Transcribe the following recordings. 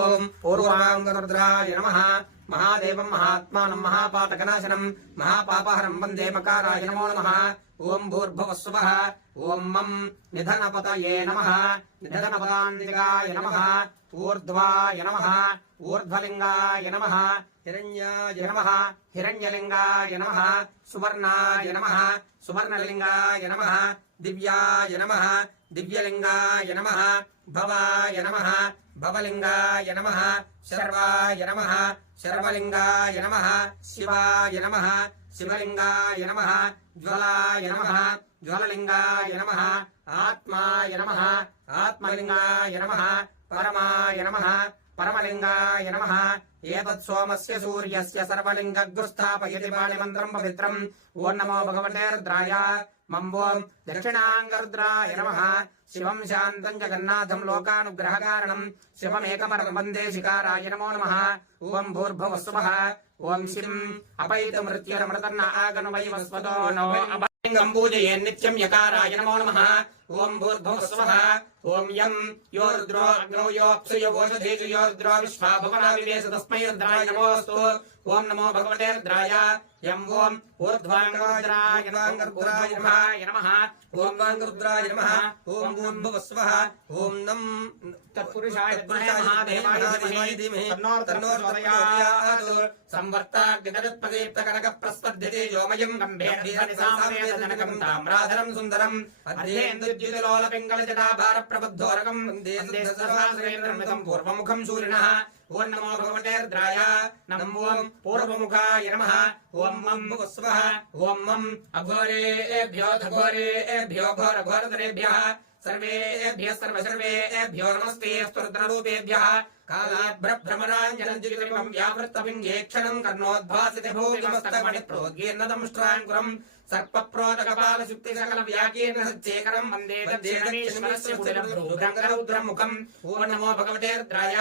ओम पूर्वांगरुद्राय नमः महादेवं महात्मानं महापातकनाशनं महापापहरं वन्दे मकाराय नमो नमः ओम भूर्भुवस्सुवः ओम मम निधनपतये नमः निधनपदान्तिकाय नमः ऊर्ध्वाय नमः ऊर्ध्वलिंगाय नमः हिरण्याय नमः हिरण्यलिंगाय नमः सुवर्णाय नमः सुवर्णलिंगाय नमः दिव्याय नमः दिव्यलिंगाय नमः भवाय नमः भवलिंगाय नमः शर्वाय नमः शर्वलिंगाय नमः शिवाय नमः शिवलिंगाय नमः ज्वलाय नमः ज्वललिंगाय नमः आत्माय नमः आत्मलिंगाय नमः परमाय नमः परमलिंगाय नमः एतत् सोमस्य सूर्यस्य सर्वलिंगगुस्थापयति पाणिमन्त्रं पवित्रम् ओं नमो भगवते रुद्राय मम ओं दक्षिणांगरुद्राय नमः शिवं शान्तं जगन्नाथं लोकानुग्रहकारणं शिवमेकमरं वन्दे शिकाराय नमो नमः ओं भूर्भुवस्सुवः ओं शिं अपैतमृत्युरमृतन्न आगनुवैवस्वतो नो अभयलिंगं पूजये नित्यं यकाराय नमो नमः ओं भूर्भुवस्सुवः ओं यं यो रुद्रो अग्नौ योऽप्सु यो वोषधीषु यो रुद्रो विश्वा भुवना विवेश तस्मै रुद्राय नमोऽस्तु ओं नमो भगवते रुद्राय यं ओं ऊर्ध्वांगरुद्राय नमः ओं वांगरुद्राय नमः ओं भूर्भुवस्सुवः ओं नं तत्पुरुषाय महादेवाय धीमहि तन्नो प्रचोदयात् संवर्ताग्नितत्पदीप्तकनकप्रस्पद्यते योमयं गम्भीरनिसामवेदनकं ताम्राधरं सुन्दरम् अध्येन्द्रद्युतिलोलपिङ्गलजटाभार प्रबद्धोरकं वन्दे सहस्रेन्द्रमिदं पूर्वमुखं सूरिणः ओं नमो भगवते रुद्राय नमो पूर्वमुखाय नमः ओं मम भुवस्सुवः ओं मम अघोरेभ्यो घोरेभ्यो घोरघोरधरेभ्यः सर्वेभ्यः सर्वसर्वेभ्यो नमस्ते स्तुरुद्ररूपेभ्यः कालाभ्रभ्रमराञ्जनञ्जलिकं व्यावृत्तपिङ्गेक्षणं कर्णोद्भासिते भोगिमस्तकमणिप्रोद्गीर्णदंष्ट्राङ्कुरम् सर्पप्रोतकपालशुक्तिसकलव्याकीर्णसच्चेकरं वन्दे तद्देवमीश्वरस्य कुटिलभ्रूरङ्गरौद्रमुखम् ओं नमो भगवते रुद्राय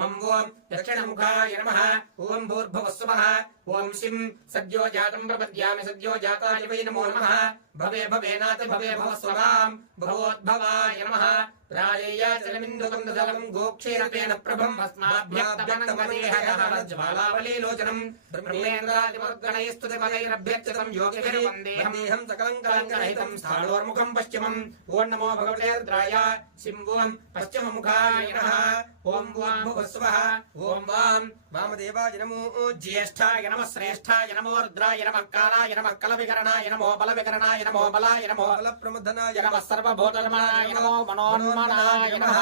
मम ओं दक्षिणमुखाय नमः ओं भूर्भुवस्सुवः ओं शिं सद्यो जातं प्रपद्यामि सद्यो जाताय वै नमो नमः भवे भवेनाथ भवे भवस्वगां भवोद्भवाय नमः राजेयाचलमिन्दुकन्दजलं गोक्षीरतेन प्रभं भस्माभ्यक्तमनङ्गदेहज्वालावलीलोचनं ब्रह्मेन्द्रादिमर्गणैस्तुतिपदैरभ्यच्युतं योगिभिर्वन्देहं सकलं कलङ्करहितं स्थाणोर्मुखं पश्चिमम् ओं नमो भगवते रुद्राय शिं ओं पश्चिममुखाय नमः ओं भुवस्सुवः ओं वामदेवाय नमो ज्येष्ठाय नमः श्रेष्ठाय नमो रुद्राय नमः कालाय नमः कलविकरणाय नमो बलविकरणाय नमो बलाय नमो बलप्रमथनाय नमः सर्वभूतधर्माय नमो मनोन्मनाय नमः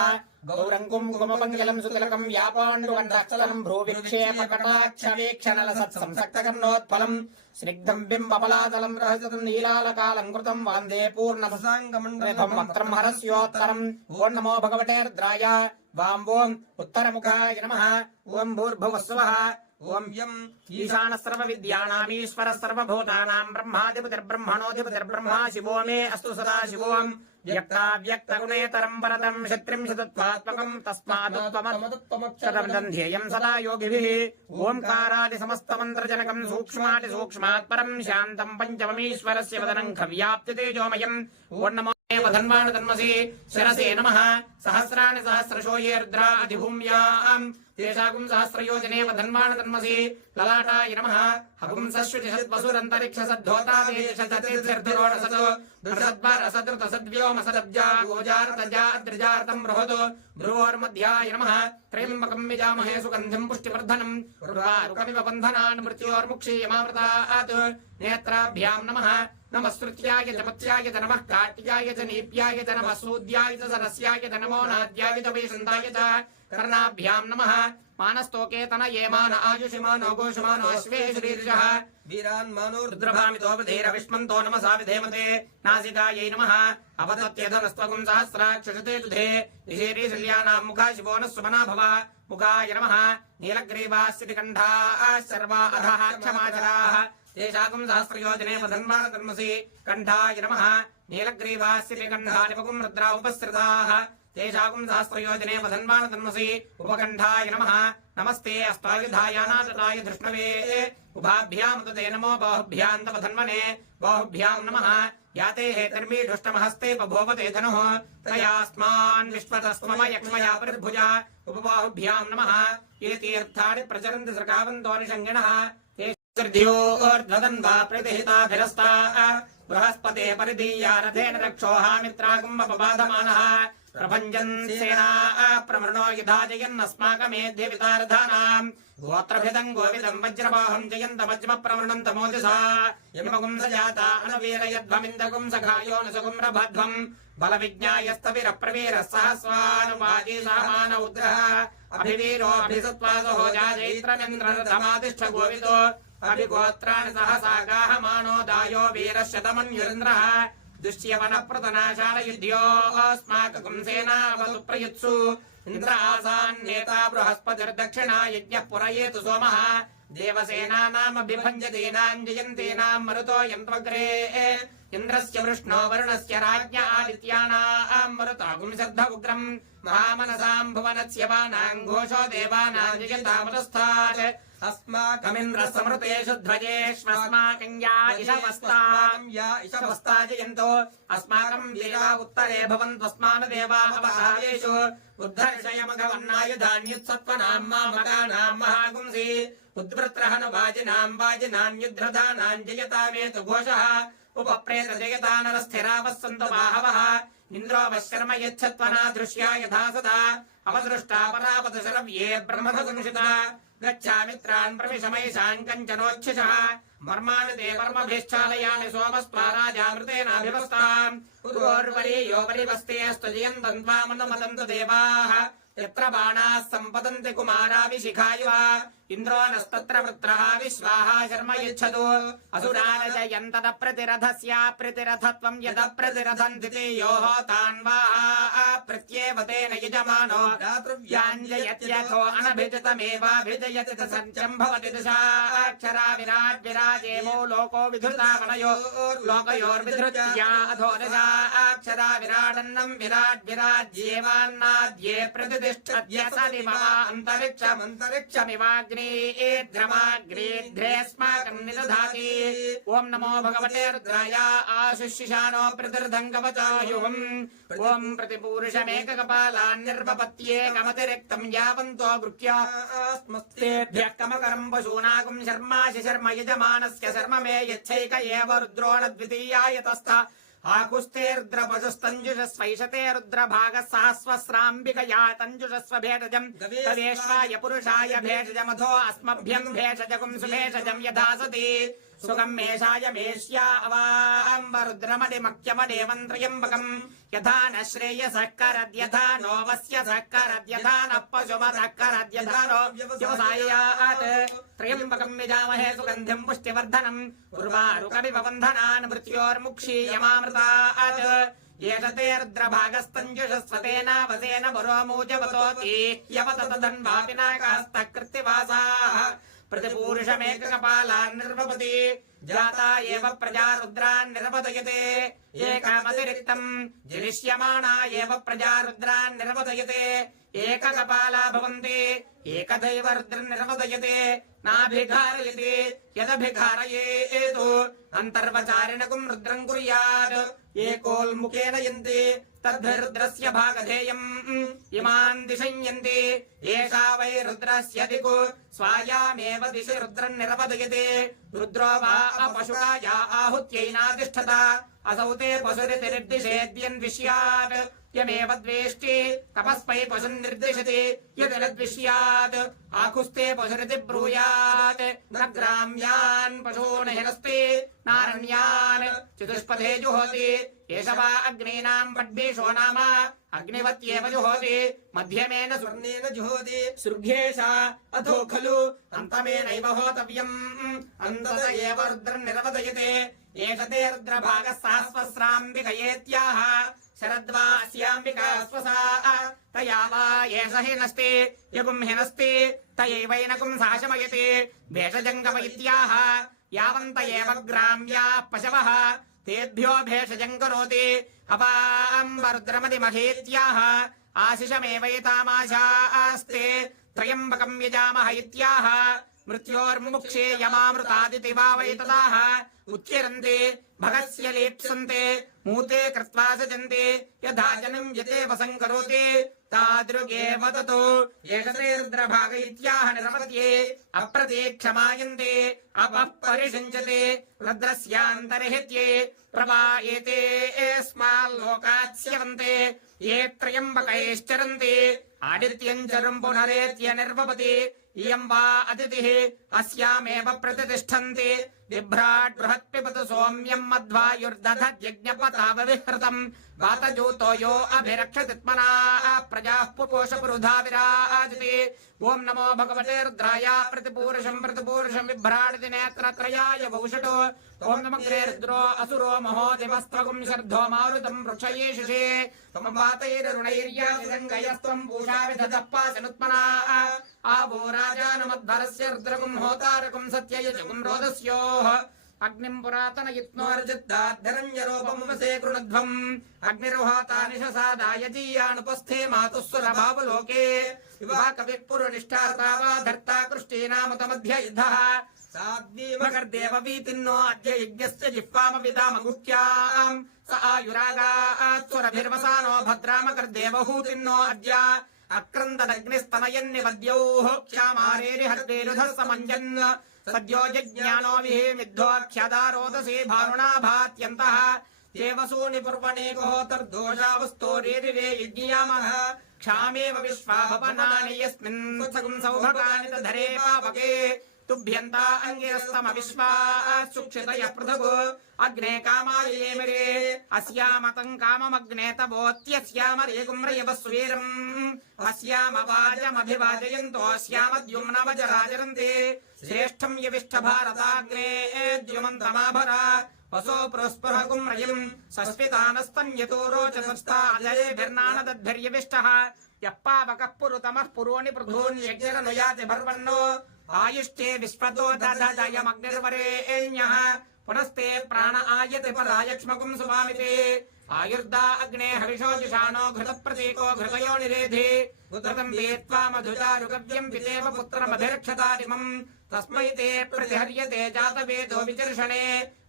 गौरङ्गुं कुममङ्गलं सुतिलकं व्यापाण्डुकण्ठाक्षलनं भ्रूविक्षेपकटाक्षवीक्षणलसत्संसक्तकर्णोत्पलं स्निग्धं बिम्बबलातलं रहस्यतं नीलालकालङ्कृतं वन्दे पूर्णभसाङ्गमण्डलं वक्त्रं हरस्योत्तरम् ओं नमो भगवते रुद्राय वां ओं उत्तरमुखाय नमः ओं भूर्भुवस्सुवः ओं यं ईशानः सर्वविद्यानामीश्वरः सर्वभूतानां ब्रह्माधिपतिर्ब्रह्मणोऽधिपतिर्ब्रह्मा शिवो मे अस्तु सदा शिवों व्यक्ताव्यक्तगुणेतरं परतं शत्रिंशतत्वात्मकं तस्मादुत्तमक्षरं ध्येयं सदा योगिभिः ओंकारादिसमस्तमन्त्रजनकं सूक्ष्मातिसूक्ष्मात् परं शान्तं पञ्चममीश्वरस्य वदनं खव्याप्तितेजोमयम् ओं नमो धन्वान् तन्मसि शिरसे नमः सहस्राणि सहस्रशो ये रुद्रा अधिभूम्याम् तेषाकुं सहस्रयोजने धन्वान् तन्मसि ललाटाय नमः हपुंसश्रुतिषद्वसुरन्तरिक्षसद्धोतावेशततिर्धरोणसद्भरसदृतसद्व्योमसदब्जा गोजारतजाद्रिजार्तं बृहदो भ्रुवोर्मध्याय नमः त्र्यम्बकं यजामहे सुगन्धिं पुष्टिवर्धनं उर्वारुकमिव बन्धनान् मृत्योर्मुक्षीयमामृतात् नेत्राभ्यां नमः नमस्कृत्याय च मत्स्याय च नमः काट्याय च नीप्याय च नमः सूद्याय च सरस्याय च नमो नाद्याय च वैशन्ताय च कर्णाभ्यां नमः मानस्तोके तनये मान आयुषमानो गोषमानो अश्वेषुरीर्षः वीरान्मानो रुद्रभामितो विधेरविष्मन्तो नमसा विधेमते नासिकायै नमः अवतत्यधनस्त्वगुं सहस्राक्षुषते तुधे निशेरीशल्यानां मुखा शिवो नः सुमना भव मुखाय नमः नीलग्रीवास्थितिकण्ठाः सर्वा अधः क्षमाचराः तेषाकुं सहस्रयोजने वधन्वान् तन्मसि कण्ठाय नमः नीलग्रीवास्थितिकण्ठानिपकुं रुद्रा उपसृताः तेषाकुं सहस्रयोजने वधन्वान् तन्मसि उपकण्ठाय नमः नमस्ते अस्तायुधायानाथताय धृष्णवे उभाभ्याम् तु ते नमो बाहुभ्याम् तव धन्वने बाहुभ्याम् नमः याते हेतर्मीढुष्टमहस्ते बभूवते धनुः तयास्मान् विश्वतस्त्वम यक्ष्मया परिर्भुजा उपबाहुभ्याम् नमः ये तीर्थानि प्रचरन्ति सृगावन्तोऽनिषङ्गिणः ते र्ध्योर्ध्वदन्वा प्रतिहिताभिरस्ता बृहस्पते परिधीया रथेन रक्षोहामित्रागुम्बपबाधमानः प्रभञ्जन् सेना प्रमृणो यथा जयन्नस्माकमेध्य वितारधानाम् गोत्रभिदम् गोविदम् वज्रबाहम् जयन्तमज्म प्रमृणन्तमोदिसा यमगुम् सजाता अनवीरयध्वमिन्दगुम् सखायो न सुगुम् रभध्वम् बलविज्ञायस्तविरप्रवीरः सहस्वानुवाजी सामान उग्रः अभिवीरोऽभिसत्त्वासहो जाजैत्रमिन्द्ररथमातिष्ठ गोविदो अभिगोत्राणि सहसा गाहमानो दायो वीरशतमन्युरिन्द्रः दुष्यवनप्रतनाशालयुध्योऽस्माकं सेनावतु प्रयुत्सु इन्द्र आसान्नेता बृहस्पतिर्दक्षिणा यज्ञः पुरयेतु सोमः देवसेनानामभिभञ्जतीनाम् जयन्तीनाम् मरुतो यन्त्वग्रे इन्द्रस्य वृष्णो वरुणस्य राज्ञ आदित्यानाम् मरुतागुं सद्ध उग्रम् महामनसाम् भुवनस्य वानाम् घोषो देवानाम् जयन्तामतस्थात् अस्माकमिन्द्रः समृतेषु ध्वजेष्वस्माकम् या इषवस्ता जयन्तो अस्माकम् वीरा उत्तरे भवन्त्वस्मान् देवावहारेषु उद्धर्षयमघवन्नायुधान्युत्सत्त्वनाम् मामकानाम् महागुंसि उद्वृत्रहनुवाजिनाम् वाजिनाम् युद्धधानाम् जयतामेतु घोषः उपप्रेत जयता नरस्थिरावः सन्तु बाहवः इन्द्रो वश्शर्म यच्छत्वना दृश्या यथा सदा अवसृष्टा परापदशरव्ये ब्रह्मभगुंसिता गच्छामित्रान् प्रविशमैषान् कञ्चनोच्छिषः मर्माणि ते वर्मभिश्चालयामि सोमस्त्वा राजामृतेनाभिवस्ताम् उर्वरीयो परिवस्तेऽस्तु जयन्तम् त्वामनुमतन्तु देवाः यत्र बाणाः सम्पतन्ति कुमाराभिशिखायुः इन्द्रो नस्तत्र वृत्रः विश्वाः शर्म यच्छतु असुरारजयन्तदप्रतिरथस्य प्रतिरथत्वम् यदप्रतिरथन्ति ते योः तान्वाः प्रत्येव तेन यजमानो दातृव्याञ्जयत्यथो अनभिजितमेवाभिजयति सत्यम् भवति दशाक्षरा विराट् विराजेवो लोको विधृतावनयो लोकयोर्विधृत्या अधो दशाक्षरा विराडन्नम् विराट् विराज्येवान्नाद्ये प्रतिष्ठद्य सदिमन्तरिक्षमिवाग्नेऽद्रमाग्नेऽस्माकम् निदधाति ॐ नमो भगवते रुद्राय आशिशिशानो प्रतिर्धङ्गवचायुहम् ॐ प्रतिपूरुषमेककपालान्निर्वपत्येकमतिरिक्तम् यावन्तो गृह्यास्मस्तेभ्यः कमकरम् पशूनागुम् शर्माशि शर्म यजमानस्य शर्म मे यच्छैक एव रुद्रो न द्वितीयाय तस्था आकुस्तेर्द्रपशुस्तञ्जुषस्वैषते रुद्रभागः सहस्वस्राम्बिकया तञ्जुषस्व भेषजम् तदेष्वाय पुरुषाय भेषजमधो अस्मभ्यम् भेषजगुम् सुभेषजम् यथा सति सुगम् मेषाय मेष्या अवाम्बरुद्रमदिमख्यमदेवन्त्रयम्बकम् यथा न श्रेयसः करद्यथा नो वस्य सः करद्यथा नः पशुमतः करद्यथा नो व्यवसायात् त्र्यम्बकम् यजामहे सुगन्धिम् पुष्टिवर्धनम् उर्वारुकविवबन्धनान् मृत्योर्मुक्षीयमामृतात् येषते रुद्रभागस्तञ्जुषस्वतेनावसेन पुरोमूजवतोति यवततधन्वापि नाकास्तः कृत्तिवासाः प्रतिपूरुषमेककपालान् निर्वपति जाता एव प्रजा रुद्रान् निर्वदयते एकमतिरिक्तम् जिरिष्यमाणा एव प्रजा रुद्रान् निर्वदयते एककपाला भवन्ति एकदैव रुद्रन् निर्वदयते नाभिघारयति यदभिघारयेतु अन्तर्वचारिणकुम् रुद्रम् कुर्यात् एकोल्मुखेन यन्ति तद्रुद्रस्य भागधेयम् इमान् दिशयन्ति एषा वै रुद्रस्य दिक् स्वायामेव दिशि रुद्रम् निरपदयते रुद्रो वा अपशुराया आहुत्यैनातिष्ठत असौ ते पशुरितिर्दिशेद्यन्विष्यात् यमेव द्वेष्टि तपस्मै पशुन् निर्दिशति यदिरद्विष्यात् आकुस्ते पशुरिति ब्रूयात् न ग्राम्यान् पशून् हिनस्ति नारण्यान् चतुष्पथे जुहोति एष वा अग्नीनाम् पड्बीषो नाम अग्निवत्येव जुहोति मध्यमेन स्वर्णेन जुहोति सृग्येषा अथो खलु अन्तमेनैव होतव्यम् अन्तत एव रुद्रम् निरवदयते एष ते रुद्रभागः सहस्वस्राम्बिकयेत्याह शरद्वा अस्याम्बिका स्वसा तया वा एष हिनस्ति यगुम् हिनस्ति तयैवैनकुम् साशमयति भेषजङ्गम इत्याह यावन्त एव ग्राम्याः पशवः तेभ्यो भेषजम् करोति अपाम्बरुद्रमदिमहेत्याह आशिषमेवैतामाशास्ते त्र्यम्बकम् यजामह इत्याह मृत्योर्मुमुक्षे यमामृतादिति वा वै तदाह उच्यरन्ते भगस्य लेप्सन्ते मूते कृत्वा सजन्ते यथा जनं यतेव संकरोति तादृगेव ततो येषते रुद्रभाग इत्याह निरपत्ये अप्रतीक्षमायन्ते अपः परिषिञ्चते रुद्रस्यान्तर्हित्ये प्रवायेते अस्माल्लोकात् स्यवन्ते ये त्र्यम्बकैश्चरन्ति आदित्यं चरुं पुनरेत्य निर्वपति इयं वा अदितिः अस्यामेव प्रतिष्ठन्ति बिभ्राट् बृहत् पिबतु सौम्यं मध्वायुर्दधद्यज्ञपतावविहृतम् वातजूतो यो अभिरक्षतित्मना प्रजाः पुपोषपुरुधा विराजति ॐ नमो भगवते रुद्राय प्रतिपूरुषं बिभ्राडिति नेत्रत्रयाय भूषटो ॐ नमग्रे रुद्रो असुरो महो दिवस्त्वगुं शर्धो मारुतं वृक्षयेषुषे त्वं वातैर्रुणैर्याजङ्गयस्त्वं पूषा विदधः पाशनुत्मना आवो राजानमध्वरस्य रुद्रगुं होतारकं सत्ययजगुं रोदस्योः अग्निं पुरातनयित्नोर्जिद्दाद्धरञ्जरोपमुपसे कृणध्वम् अग्निर्होता निशसादाय जीयानुपस्थे मातुः सुरभावलोके युवा कविः पुरुनिष्ठार्ता वा धर्ता कृष्टीनामुतमध्य युद्धः साद्वीमकर्देववीतिन्नो अद्य यज्ञस्य जिह्वामविदामगुह्याम् स आयुरागात् सुरभिर्वसानो भद्रामकर्देवहूतिन्नो अद्य अक्रन्ददग्निस्तनयन्निवद्योः क्षामारेरिहर्देरुधः समञ्जन् सद्यो जज्ञानो विहिमिद्धोऽख्यदारोदसे भानुना भात्यन्तः देवसूनि पूर्वणे गोतर्दोषावस्तोरेरिरे यज्ञयामः क्षामेव विश्वाभवनानि यस्मिन् सगुं सौभगानि तधरे पावके तुभ्यन्ता अङ्गिरस्तमविश्वात् सुक्षितयः पृथगो अग्ने कामाय येमिरे अस्यामतं काममग्ने तवोत्यस्यामरेगुम्रयवः स्वीरम् अस्यामवाजमभिवाजयन्तो अस्यामद्युम्नवजराजरन्ते श्रेष्ठं यविष्ठभारताग्ने द्युमन्तमाभरा वसो पुरस्पृहगुम्रयम् सस्मितानस्तन्यतो रोचतस्ताजयभिर्नाणदद्भिर्यविष्टः यः पावकः पुरुतमः पुरोणि पृथून्यज्ञरनुयाति भर्वन्नो आयुष्टे विश्वतो दधदयमग्निर्वरेण्यः पुनस्ते प्राण आयते परायक्ष्मकुं सुवामिते आयुर्दा अग्ने हविषो जुषाणो घृतप्रतीको घृतयो निरेधे घृतं वेत्त्वा मधुचारुकव्यं पितेव पुत्रमभिरक्षतादिमम् तस्मै ते प्रतिहर्यते जातवेदो विचर्षणे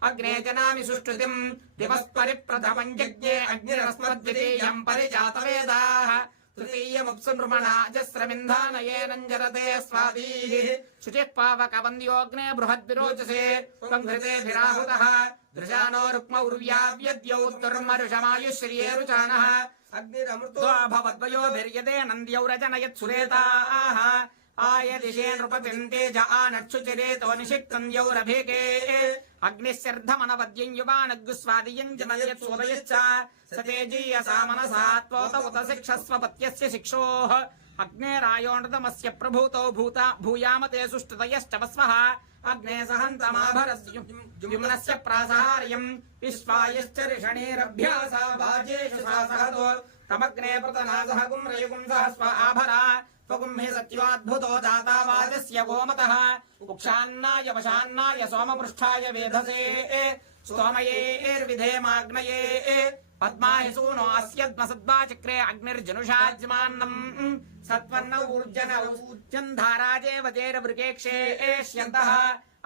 अग्ने जनामि सुष्ठुतिम् दिवस्परिप्रथमं यज्ञे अग्निरस्मद्वितीयं परिजातवेदाः तृतीयमुप्सु नृमणाजस्रमिन्धानयेनञ्जरते स्वादीः शुचिः पावकवन्द्योऽग्ने बृहद्विरोचसे त्वं घृतेभिराहुतः दृशानो रुक्मौर्व्याव्यद्यौ दुर्मरुषमायुश्रियेरुचानः अग्निरमृतो भवद्वयोभिर्यते नन्द्यौरजनयत् सुरेताः आयदिशे नृपतिन्ते ज आनक्षुचिरेतो निषिक्तन्द्यौरभिके अग्निश्चर्धमनवद्यं युवानग्गुस्वादियं जनयत् सोदयश्च स तेजीयसा मनसा त्वोत उत शिक्षस्व पत्यस्य शिक्षोः अग्नेरायोणृतमस्य प्रभूतो भूयामते सुष्ठुतयश्च वस्वः अग्ने सहन्तमाभरद्युम्नस्य प्रासहार्यम् विश्वायश्च ऋषणेरभ्यासा वाजेषु सा सहतो तमग्ने पृतनासः गुम्रयुगुं सहस्व आभरा त्वगुं हि सत्योऽद्भुतो दाता वाजस्य गोमतः उक्षान्नाय वशान्नाय सोमपृष्ठाय वेधसे स्तोमयेर्विधेमाग्नये पद्मा हि सूनो अस्यद्मसद्वाचक्रे अग्निर्जनुषाज्मान्नम् सत्वन्न ऊर्जन्धाराजेव तेरवृकेक्षे एष्यन्तः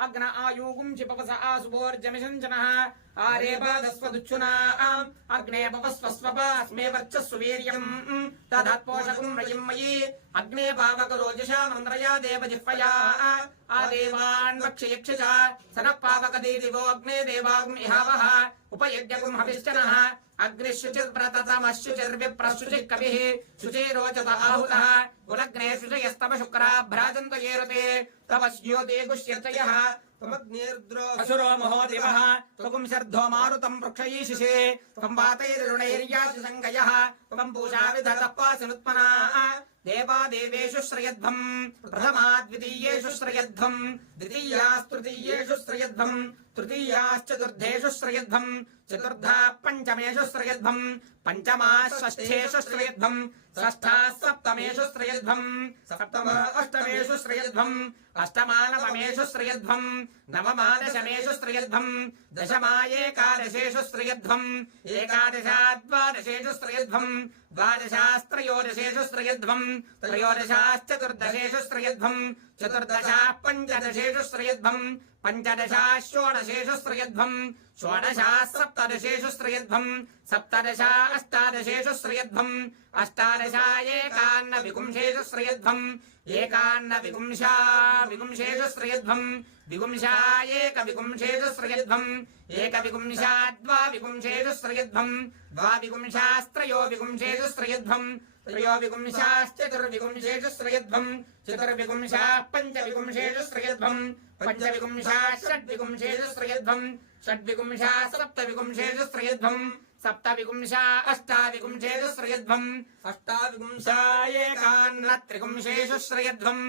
अग्न आयुगुं चिपवस आसुभोर्जमिषञ्जनः आरेपादस्वदुच्छुनाम् अग्ने पवस्वस्वपास्मे वर्चस्व वीर्यम् तदत्पोषकुं रयिं मयि अग्ने पावकरोजषा मन्द्रया देवजिह्वया आदेवान् वक्षयक्ष च सनः पावकदीदिवो अग्ने देवागुम् इहावः उपयज्ञकुं हविश्चनः अग्निशुचिर्व्रततमशुचिर्विप्रशुचिः कविः शुचिरोचत आहुतः कुलग्ने शुचयस्तव शुक्राभ्राजन्त येरुते तव स्योते गुष्यर्चयः असुरो महो दिवः त्वगुं शर्धो मारुतं पृक्षयीशिषे त्वं वातैर्रुणैर्यासु सङ्गयः त्वं पूषा विधतः पासनुत्मनाः देवादेवेषु श्रयध्वम् प्रथमा द्वितीयेषु श्रयध्वम् द्वितीयास्तृतीयेषु श्रयध्वम् तृतीयाश्चतुर्थेषु श्रयध्वम् चतुर्था पञ्चमेषु श्रयध्वम् पञ्चमा षष्ठेषु श्रयध्वम् षष्ठा सप्तमेषु श्रयध्वम् सप्तमा अष्टमेषु एकादशेषु श्रियध्वम् अष्टमानवमेषु श्रियध्वम् नवमादशमेषु श्रियध्वम् दशमायेकादशेषु श्रियध्वम् एकादशाद्वादशेषु श्रियध्वम् द्वादशास्त्रयोदशेषु श्रियध्वम् त्रयोदशाश्चतुर्दशेषु श्रियध्वम् चतुर्दशाः पञ्चदशेषु श्रियध्वम् पञ्चदशाः षोडशेषु श्रियध्वम् षोडशाः सप्तदशेषु श्रियध्वम् सप्तदशा अष्टादशेषु श्रियध्वम् अष्टादशा एकान्नविपुंसेषु श्रियध्वम् एकान्नविपुंसा विपुंसेषु श्रियध्वम् विपुंसा एकविपुंसेषु श्रियध्वम् एकविपुंसा द्वाविपुंसेषु श्रियध्वम् द्वाविपुंसास्त्रयोविपुंसेषु श्रियध्वम् त्रयोविपुंसाश्चतुर्विपुंसेषु श्रियध्वम् चतुर्विपुंसाः पञ्चविपुंसेषु श्रियध्वम् पञ्चविपुंसाः षड्विपुंसेषु श्रियध्वम् षड्विपुंसाः सप्तविपुंसेषु श्रियध्वम् सप्तविपुंसा अष्टाविपुंसेषु श्रियध्वम् अष्टाविपुंसा एकान्नत्रिपुंसेषु श्रियध्वम्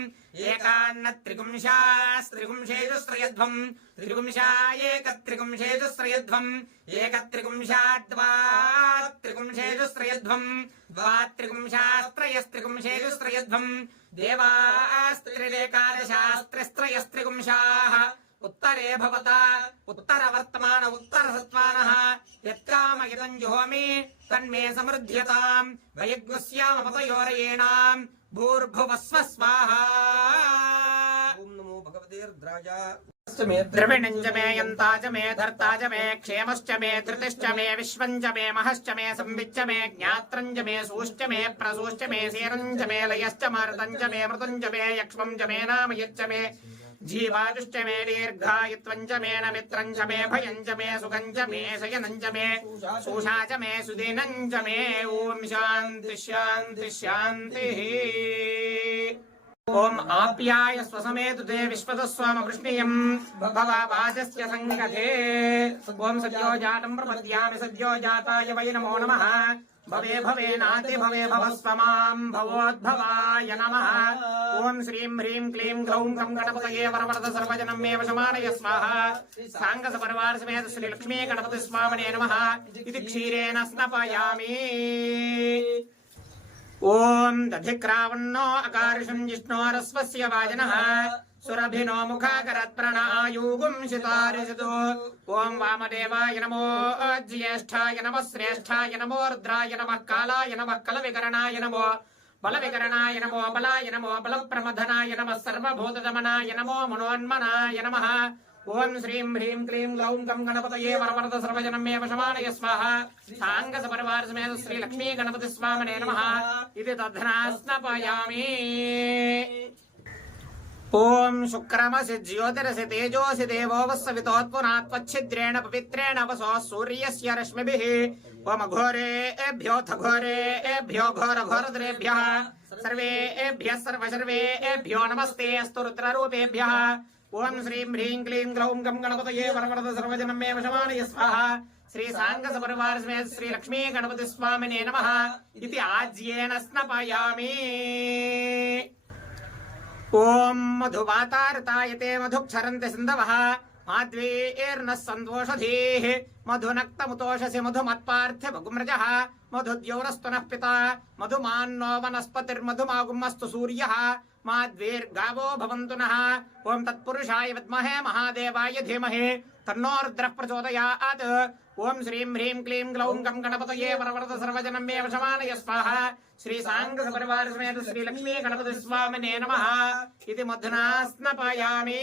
एकान्नत्रिपुंसास्त्रिपुंसेषु श्रियध्वम् त्रिपुंसा एकत्रिपुंसेषु श्रियध्वम् एकत्रिपुंसा द्वात्रिपुंसेषु श्रियध्वम् द्वात्रिपुंसास्त्रयस्त्रिपुंसेषु श्रियध्वम् देवास्त्रिरेकादशास्त्रस्त्रयस्त्रिपुंसाः उत्तरे भवता उत्तरवर्तमान उत्तरसत्त्वानः यत्कामयितं जुहोमि तन्मे समृद्ध्यताम् वयग्स्यामपतयोरयेणाम् भूर्भुवस्व स्वाहा। ओम नमो भगवते रुद्राय। द्रविणं च मे यन्ता च मे धर्ता च मे क्षेमश्च मे धृतिश्च मे विश्वं च मे महश्च मे संविच्च मे ज्ञात्रं च मे सूश्च मे प्रसूश्च मे सेरं च मे लयश्च मारुतं च मे मृतं च मे यक्ष्मं च मे नामयच्च मे जीवाजुश्च मे दीर्घायुत्वं च मे नमित्रं च मे भयं च मे सुखं च मे शयनं च मे सूषा च मे सुदिनं च मे ओम शान्ति शान्ति शान्तिः। ओम आप्याय स्वसमेतु ते विश्वतस्वाम कृष्णीयम् भवावाचस्य संगते। ओम सद्यो जातं प्रपद्यामि सद्यो जाताय वै नमो नमः। भवे भवे नाति भवे भवस्वमां भवोद्भवाय नमः। ओम श्रीं ह्रीं क्लीं ग्लौं गं गणपतये वरवरद सर्वजनं मे वशमानय स्वाहा। सांगस परिवार समेत श्री लक्ष्मी गणपति स्वामिने नमः इति क्षीरेण स्नपयामि। ओम दधिक्रावन्नो अकार्षं जिष्णोरस्वस्य वाजनः सुरभिनो मुखाकरत् प्रणायुगुं शितारिषतु। ओम वामदेवाय नमो ज्येष्ठाय नमः श्रेष्ठाय नमो रुद्राय नमः कालाय नमः कलविकरणाय नमो बलविकरणाय नमो बलाय नमो बलप्रमथनाय नमः सर्वभूतदमनाय नमो मनोन्मनाय नमः। ओम श्रीं ह्रीं क्लीं ग्लौं गं गणपतये वरवरद सर्वजनं मे वशमानय स्वाहा। सांगस परिवार समेत श्री लक्ष्मी गणपति स्वामिने नमः इति तद्धना स्नपयामि। ओम शुक्रमसि ज्योतिरसि तेजोसि देवो वस्सवितोत्पुनात्वच्छिद्रेण पवित्रेण वसो सूर्यस्य रश्मिभिः। ओम घोरेभ्यो घोरेभ्यो घोरघोरतरेभ्यः सर्वेभ्यः सर्वशर्वेभ्यो नमस्ते अस्तु रुद्ररूपेभ्यः। ओम श्रीं ह्रीं क्लीं ग्लौं गं गणपतये वरवरद सर्वजनं मे वशमानय स्वाहा। श्री सांगस परिवार समेत श्री लक्ष्मी गणपति स्वामिने नमः इति आज्येन स्नपयामि। ओम मधुवातारतायते मधुक्षरन्ति सिन्धवः माध्वीर्नः सन्तोषधीः मधुनक्तमुतोषसि मधुमत्पार्थिवगुम्रजः मधुद्यौरस्तु नः पिता मधुमान्नो वनस्पतिर्मधुमागुमस्तु सूर्यः माध्वीर्गावो भवन्तु नः। ओम तत्पुरुषाय विद्महे महादेवाय धीमहि तन्नो रुद्रः प्रचोदयात्। ओम श्रीं ह्रीं क्लीं ग्लौं गं गणपतये वरवरद सर्वजनं मे वशमानय स्वाहा। श्री सांगस परिवार समेत श्री लक्ष्मी गणपति स्वामिने नमः इति मधुना स्नपयामि।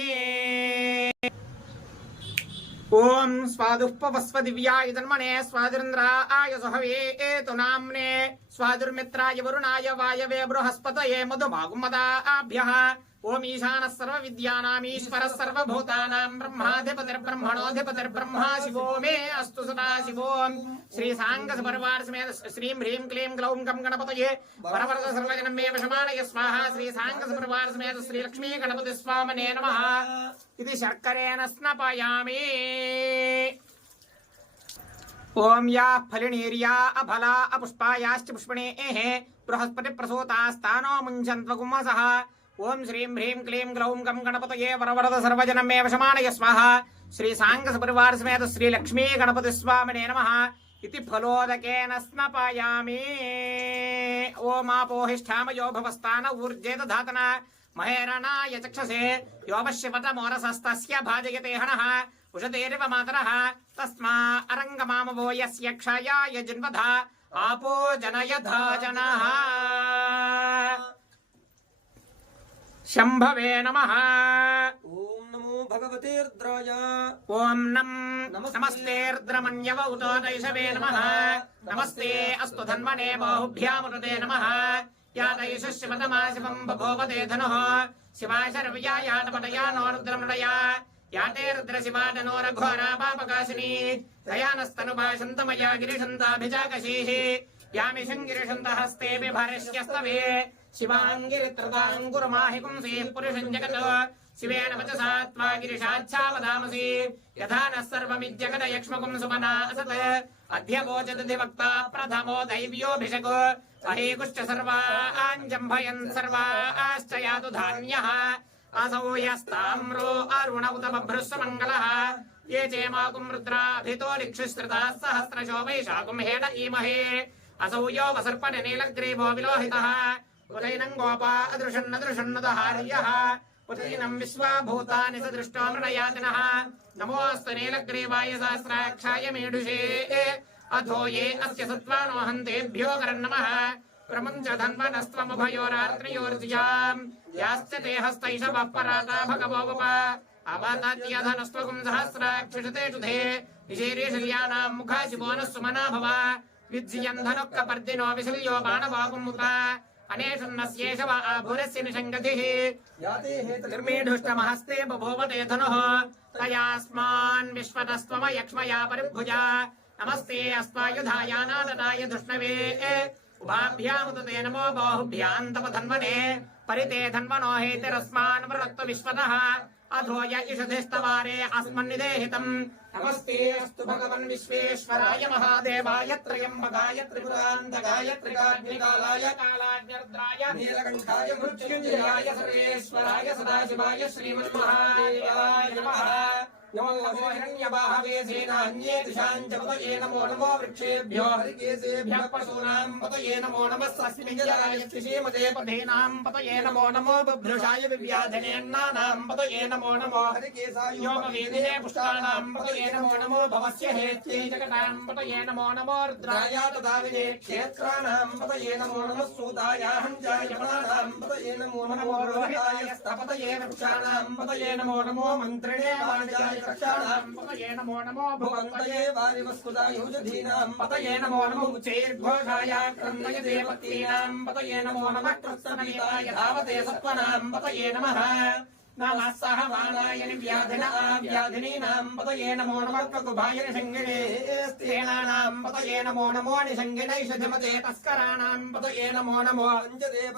ओम स्वादुपवस्व दिव्याय जन्मने स्वादुरिन्द्राय सुहवे एतु नाम्ने स्वादुर्मित्राय वरुणाय वायवे बृहस्पतये मधुमागुमदाभ्यः। ओम ईशानः सर्वविद्यानामीश्वरः सर्वभूतानां ब्रह्माधिपतिर्ब्रह्मणोऽधिपतिर्ब्रह्मा शिवो मे अस्तु सदा शिवो। श्री सांगस परिवार समेत श्रीं ह्रीं क्लीं ग्लौं गं गणपतये वरवरद सर्वजनं मे वशमानय स्वाहा। श्री सांगस परिवार समेत श्री लक्ष्मी गणपति स्वामिने नमः इति शर्करेण स्नपयामि। ओम या फलिनीर्या अफला अपुष्पायाश्च पुष्पिणेः बृहस्पति प्रसूतास्तानो मुञ्चन्त्वगुंहसः। ओम श्रीं ह्रीं क्लीं ग्लौं गं गणपतये वरवरद सर्वजनं मे वशमानय स्वाहा। श्री सांगस परिवार समेत श्री लक्ष्मी गणपति स्वामिने नमः इति फलोदकेन स्नपयामि। ओम आपोहिष्ठामयो भवस्तान ऊर्जे दधातना महेरणाय चक्षसे योपश्यपतमोरसस्तस्य भाजयते हनः उषतेरिव मातरः तस्मा अरङ्गमामवो यस्य क्षयाय जिन्वधा आपो जनयधा जनः शम्भवे नमः। ओम नमो भगवते रुद्राय। ओम नमस्तेर्द्रमण्यव उतो दैशवे नमः। नमस्ते अस्तु धन्वने बाहुभ्यामुदते नमः। या दैशस्यमतमा शिवं बभोवते धनुः शिवाय शर्वयायातपतया नो रुद्रमृडया या ते रुद्रशिवा नो रघोरा पापकाशिनी दयानस्तनुभाषन्तमया गिरिशन्ताभिजाकशीः यामिषं गिरिशन्तहस्ते बिभर्ष्यस्तवे शिवाङ्गिरित्रदाङ्कुरमाहि पुंसीः पुरुषं जगत् शिवेन वचसा त्वा गिरिशाच्छा वदामसि यथा नः सर्वमिज्जगद यक्ष्मकुं सुमना असत् अध्यवोचदधिवक्ता प्रथमो दैव्योऽभिषको अहेकुश्च सर्वाञ्जम्भयन् सर्वाश्च यातु धान्यः असौ यस्ताम्रो अरुण उत बभ्रुस्वमङ्गलः ये चेमाकुं रुद्राभितो रिक्षुश्रिताः सहस्रशो वैशाकुं हेड ईमहे असौ यो वसर्पण नीलग्रीवो विलोहितः उदैनं गोपा अदृशन्नदृशन्नुदहार्यः उदैनं विश्वाभूतानि स दृष्टो मृडयातिनः नमोऽस्तु नीलग्रीवाय सहस्राक्षाय मेढुषे अधो ये अस्य सत्त्वानो हन्तेभ्यो करन्नमः प्रमुञ्च धन्वनस्त्वमुभयोरात्रियोर्जियाम् याश्च ते हस्तैषवः पराता भगवोपप अवतत्यधनस्त्वकुं सहस्राक्षिषते शुधे विशेरीशल्यानां मुखा शिवो नः सुमना भव विज्यन् धनुक्कपर्दिनो विशल्यो बाणवाकुमुत अनेषुन्नस्येष वा आभुरस्य निषङ्गतिः निर्मीढुष्टमहस्ते बभूवते धनुः तयास्मान् विश्वतस्त्वमयक्ष्मया परिभुजा नमस्ते अस्त्वायुधायानादनाय धृष्णवे उभाभ्यामुदते नमो बाहुभ्यां तव धन्वने परिते धन्वनो हेतिरस्मान् वृणक्तु विश्वतः अधो य इषधिस्तवारे अस्मन्निदेहितम् नमस्ते अस्तु भगवन् विश्वेश्वराय महादेवाय त्र्यम्बकाय त्रिपुरान्तकाय त्रिकाग्निकालाय कालाग्निरुद्राय नीलकण्ठाय मृत्युञ्जयाय सर्वेश्वराय सदाशिवाय श्रीमन्महादेवाय नमः। नमो हिरण्यबाहवे सेनान्ये दिशां च पतये नमो नमो वृक्षेभ्यो हरिकेशेभ्यः पशूनां पतये नमो नमः स्वस्मिञ्जराय श्रीमते पथेनां पतये नमो नमो बभ्रुषाय विव्याधनेन्नानां पतये नमो नमो हरिकेशाय योमवेदिने पुष्टानां पतये नमो नमो भवस्य हेत्यै जगतां पतये नमो नमो रुद्राय तदाविने क्षेत्राणां पतये नमो नमः सूताय हञ्जाय यमनानां पतये नमो नमो रोहिताय स्तपतये वृक्षाणां पतये नमो नमो मन्त्रिणे वाणिजाय रक्षाणां पतये नमो नमो भुवन्तये वारिवस्कुदायुधीनां पतये नमो नमो उच्चैर्घोषाय क्रन्दयते पत्नीनां पतये नमो नमः कृत्सनमिताय धावते सत्त्वनां पतये नमः नमः सहवानाय निव्याधिन आव्याधिनीनां पतये नमो नमः प्रकुभाय निषङ्गिणे स्त्रीणानां पतये नमो नमो निषङ्गिनैषधिमते तस्कराणां पतये नमो नमो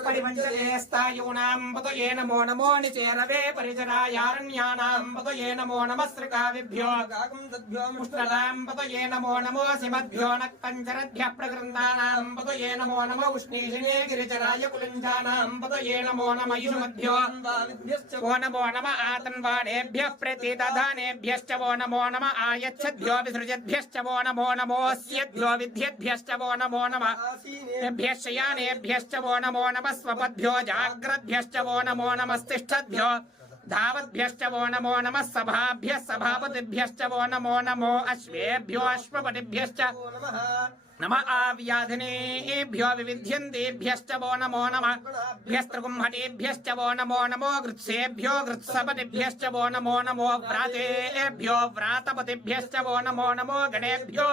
परिवञ्चते स्थायूनां पतये नमो नमो निचेरवे परिचरायारण्यानां पतये नमो नमः श्रिकाविभ्यो मुष्टलां पतये नमो नमो सिमद्भ्यो नक्तञ्जरद्भ्यः प्रकृन्दानां पतये नमो नमो उष्णीषिणे गिरिचराय कुलिञ्जानां पतये नमो नमः युषमद्भ्यो नमो नमः आतन्वाडेभ्यः प्रतिदधानेभ्यश्च वो नमो नमः आयच्छद्भ्यो विसृजद्भ्यश्च वो नमो नमोऽस्यद्भ्यो विद्यद्भ्यश्च वो नमो नमः एभ्यश्च यानेभ्यश्च वो नमो नमः स्वपद्भ्यो जाग्रद्भ्यश्च वो नमो नमस्तिष्ठद्भ्यो धावद्भ्यश्च वो नमो नमः सभाभ्यः सभापतिभ्यश्च वो नमो नमो अश्वेभ्यो अश्वपतिभ्यश्च नमः आव्याधिनेभ्यो विविध्यन्तेभ्यश्च वो नमो नमः भ्यस्त्रकुम्भटेभ्यश्च वो नमो नमो गृत्सेभ्यो गृत्सपतिभ्यश्च वो नमो नमो व्रातेभ्यो व्रातपतिभ्यश्च वो नमो नमो गणेभ्यो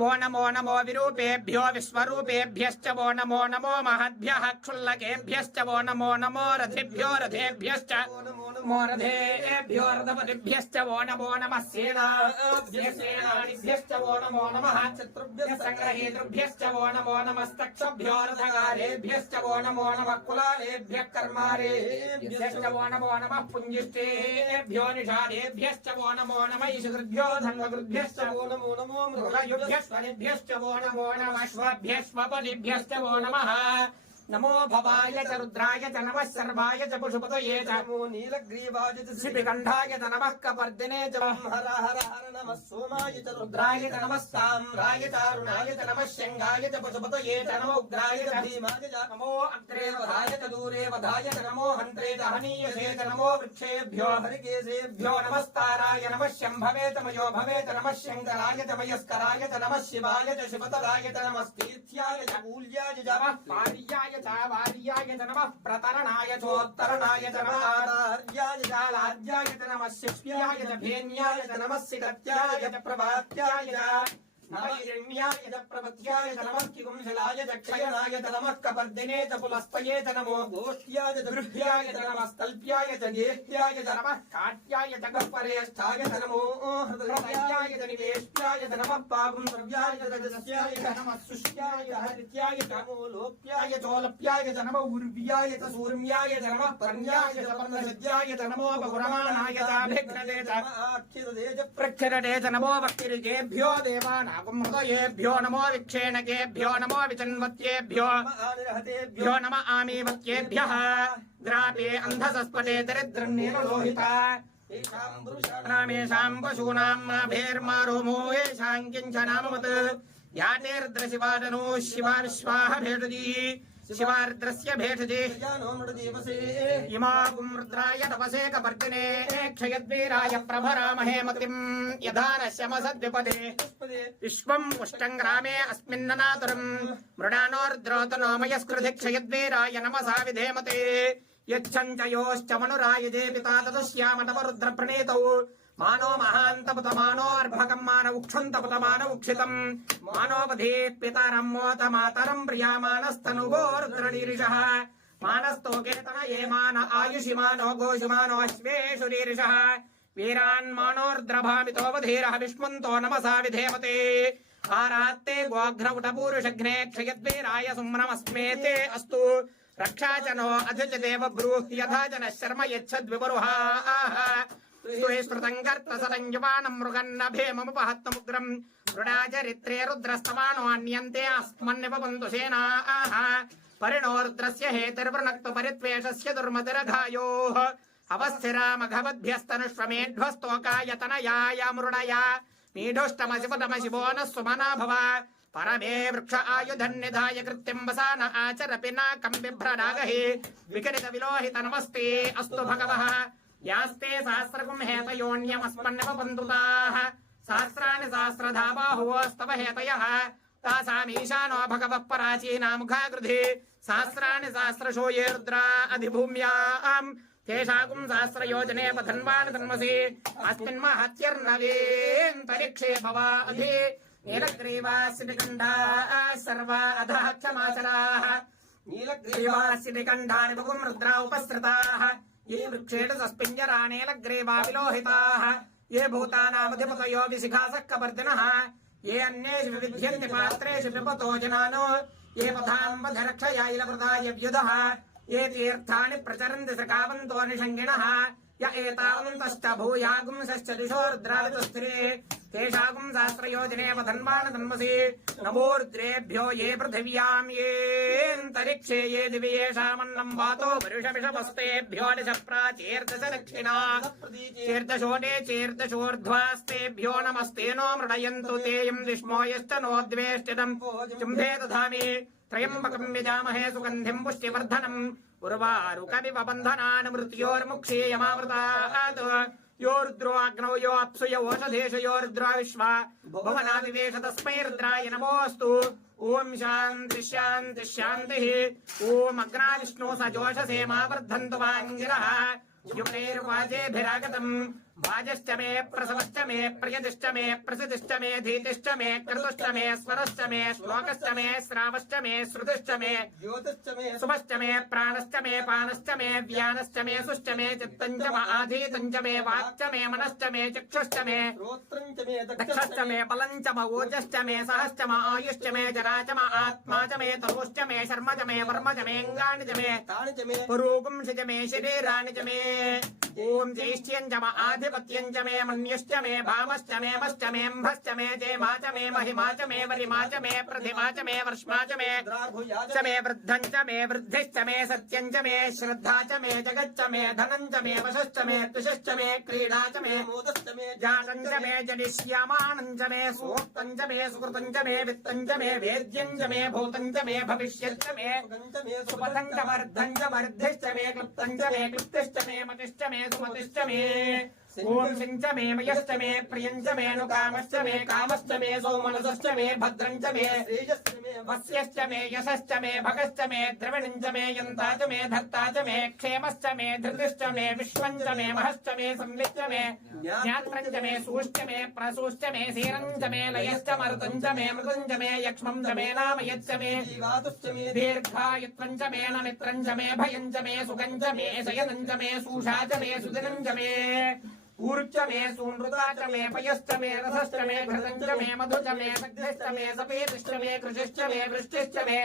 वो नमो नमो विरूपेभ्यो विश्वरूपेभ्यश्च वो नमो नमो महद्भ्यः क्षुल्लकेभ्यश्च वो नमो नमो रथेभ्यो रथेभ्यश्च नमो रथेभ्यो रथपतिभ्यश्च वो नमो नमः सेनाभ्यश्च वो नमो नमः शत्रुभ्यः संग्रहेतृभ्यश्च वो नमो नमस्तक्षभ्यो रथगारेभ्यश्च वो नमो नमः कुलालेभ्यः कर्मारेभ्यश्च वो नमो नमः पुञ्जिष्टेभ्यो निषादेभ्यश्च वो नमो नमः ईशकृभ्यो धन्वकृभ्यश्च वो नमो नमो मृगयुभ्यश्वरिभ्यश्च वो नमो नमः श्वभ्यश्वपदिभ्यश्च वो नमः नमो भवाय च रुद्राय च नमः सर्वाय च पशुपतये च नमो नीलग्रीवाय च शिबिकण्ठाय च नमः कपर्दिने च हर हर हर नमः सोमाय च रुद्राय च नमः साम्राय च अरुणाय च नमः शङ्गाय च पशुपतये च नमो उग्राय च भीमाय च नमो अग्रे वधाय च दूरे वधाय च नमो हन्त्रे च हनीयसे च नमो वृक्षेभ्यो हरिकेशेभ्यो नमस्ताराय नमः शम्भवे च मयो भवे च नमः शङ्कराय च मयस्कराय च नमः शिवाय च शिवतराय च नमस्तीर्थ्याय च मूल्याय च नमः पार्याय च वार्याय च नमः प्रतरणाय चोत्तरणाय च नमः आर्याय च लार्याय च नमः शिष्याय च भेन्याय च नमः सिकत्याय च प्रभात्याय च नमः हिरण्याय च प्रपत्याय च नमः किकुंशलाय च क्षयणाय च नमः कपर्दिने च पुलस्तये च नमो गोष्ठ्याय च गृह्याय च नमः स्तल्प्याय च गेह्याय च नमः काट्याय च गह्वरेष्ठाय च नमो हृदयाय च निवेष्ट्याय च नमः पापुंसव्याय च रजस्याय च नमः सुष्याय च हरित्याय च नमो लोप्याय चोलप्याय च नमो उर्व्याय च सूर्म्याय च नमः पर्ण्याय च पर्णसज्याय च नमो बहुरमाणाय च अभिघ्नते च आक्षिरते च प्रक्षरते च नमो वक्तिर्जेभ्यो देवानागुं हृदयेभ्यो नमो विक्षेणकेभ्यो नमो विचन्वत्येभ्यो आनिरहतेभ्यो भ्यो नम आमीवत्येभ्यः ग्रापे अन्धसस्पते दरिद्रन्नेव लोहिता तेषां पुरुषाणां नामेषां पशूनां नाभेर्मारोमो येषां किञ्चनामवत् यातेर्द्रशिवादनो शिवा विश्वाः भेषजी शिवार्द्रस्य भेषजे जानो मृदेवसे इमागुं रुद्राय तपसे कपर्दिने क्षयद्वीराय प्रभरामहे मतिं यथा नश्यमसद्विपदे पुष्पदे विश्वम् उष्टङ्ग्रामे अस्मिन्ननातुरम् मृडानोर्द्रोतनो मयस्कृति क्षयद्वीराय नमसा विधेमते यच्छञ्चयोश्च मनुरायजे पिता ततस्यामतवरुद्रप्रणीतौ मानो महान्तपुतमानो अर्भकम् मान उक्षन्तपुतमान उक्षितम् मानोपधीः पितरम् मोत मातरम् प्रियामानस्तनुवो रुद्रनीरिषः मानस्तोकेतन ये मान आयुषिमानो गोषुमानो अश्वेषु रीरिषः वीरान्मानोर्द्रभामितोऽवधीरः विष्मन्तो नमसा विधेमते आरात्ते गोघ्नौटपूरुषघ्ने क्षयद्वीराय सुम्नमस्मेते अस्तु रक्षा च नो अधुजदेव ब्रूहि यथा जनः शर्म यच्छद्विवरुहाः स्मृतम् कर्तसदञ्जुवानम् मृगन्नभेममुपहत्तमुग्रम् मृडाचरित्रे रुद्रस्तमानोऽन्यन्ते अस्मन्निपबन्धु सेनाः परिणो रुद्रस्य हेतिर्वृणक्तु परित्वेषस्य दुर्मतिरघायोः अवस्थिरामघवद्भ्यस्तनुष्वमेध्वस्तोकायतनयाय मृडया मीढुष्टमशिवतमशिवो नः सुमना भव परमे वृक्ष आयुधन्निधाय कृत्यम् वसान आचर पिनाकम् बिभ्रडागहि विकरित विलोहित नमस्ते अस्तु भगवः यास्ते सहस्रकुम् हेतयोऽन्यमस्मन्नवबन्धुताः सहस्राणि सहस्रधा बाहुवोस्तव हेतयः तासामीशानो भगवः पराचीनामुखाकृधि सहस्राणि सहस्रशो ये रुद्रा अधिभूम्याम् तेषाकुम् सहस्रयोजने पथन्वान् तन्मसि अस्मिन्महत्यर्नवेऽन्तरिक्षे भवा अधि नीलग्रीवास्य निकण्ठाः सर्वा अधः क्षमाचराः नीलग्रीवास्य निकण्ठानि बहुम् रुद्रा उपसृताः ये वृक्षेण सस्पिञ्जरा नीलग्रीवा विलोहिताः ये भूतानामधिपतयो विशिखासः कपर्दिनः ये अन्येषु विविध्यन्ति पात्रेषु पिबतो जनानो ये पथाम्बधरक्षयायिलकृताय व्युधः ये तीर्थानि प्रचरन्ति सखावन्तो निषङ्गिणः य एतावन्तश्च भूयागुंसश्च दिशो रुद्रादितस्थिरे तेषाकुम् सहस्रयोजने वधन्वान् तन्मसि नमो रुद्रेभ्यो ये पृथिव्याम् येऽन्तरिक्षे ये दिवि येषामन्नम् वातो वरुषमिषमस्तेभ्यो दिशप्राचेर्दश दक्षिणा चेर्दशोटे चेर्दशोर्ध्वास्तेभ्यो नमस्ते नो मृडयन्तु तेयम् विष्मो यश्च नोद्वेष्टितम् चुम्भे दधामि त्रयम्बकम् यजामहे सुगन्धिम् पुष्टिवर्धनम् उर्वारुकविव बन्धनान् मृत्योर्मुक्षीयमावृतात् यो रुद्रो अग्नौ यो अप्सु यो ओषधेषु यो रुद्रो विश्वा भुवनादिवेश तस्मै रुद्राय नमोऽस्तु ॐ शान्ति शान्ति शान्तिः ॐ अग्ना विष्णु स जोषसे मा वर्धन्तु वाङ्गिरः युवैर्वाजेभिरागतम् वाजश्च मे प्रसवश्च मे प्रियतिश्च मे प्रसिद्धिश्च मे धीतिश्च मे क्रतुश्च मे स्वरश्च मे श्लोकश्च मे श्रावश्च मे श्रुतिश्च मे ज्योतिश्च मे सुमश्च मे प्राणश्च मे पानश्च मे व्यानश्च मे सुश्च मे चित्तञ्च म आधीतञ्च मे वाक्च मे मनश्च मे चक्षुश्च मे श्रोत्रम् च मे दक्षश्च मे बलञ्च म ओजश्च मे सहश्च म आयुश्च मे जरा च म आत्मा च मे तनुश्च मे शर्म च मे वर्म च मे अङ्गानि च मे तानि च मे पुरोगुंसि च मे शरीराणि च मे ఓం జ్యేష్ఠ్యం చ ఆధిపత్యం చ మే మన్యశ్చ మే భామశ్చ మే మశ్చ మే అంభశ్చ మే జయమా చ మే మహిమా చ మే వరిమా చ మే ప్రతిమా చ మే వర్ష్మా చ మే च मे वृद्धं च मे वृद्धिश्च मे सत्यं च मे श्रद्धा च मे जगच्च मे धनं च मे वशश्च मे तुषश्च मे क्रीडा च मे मोदश्च मे जातं च मे जडिष्यमानं च मे सूक्तं च मे सुकृतं च मे वित्तं च मे वेद्यं च मे भूतं च मे भविष्यच्च मे सुपथं च वर्धं च वर्धिश्च मे क्लुप्तं च मे क्लुप्तिश्च मे मतिश्च मे सुमतिश्च मे ओम सिंच मे मयश्च मे प्रियञ्च मे नुकामश्च मे कामश्च मे सौमनसश्च मे भद्रं च मे तेजश्च मे वस्यश्च मे यशश्च मे भगश्च मे द्रविणं च मे यन्ता च मे धर्ता च मे क्षेमश्च मे धृतिश्च मे विश्वं च मे महश्च मे संविच्च मे ज्ञात्रं च मे सूश्च मे प्रसूश्च मे सीरं च मे लयश्च मरुतं च मे मृतं च मे यक्ष्मं च मे नामयच्च मे जीवातुश्च मे दीर्घायुत्वं च मे नमित्रं च मे भयं च मे सुखं च मे शयनं च मे सूषा च मे सुदिनं च मे ऊर्च मे सूनृता च मे पयश्च मे रसश्च मे घृतं च मे मधु च मे दग्धश्च मे सपेतिश्च मे कृशिश्च मे वृष्टिश्च मे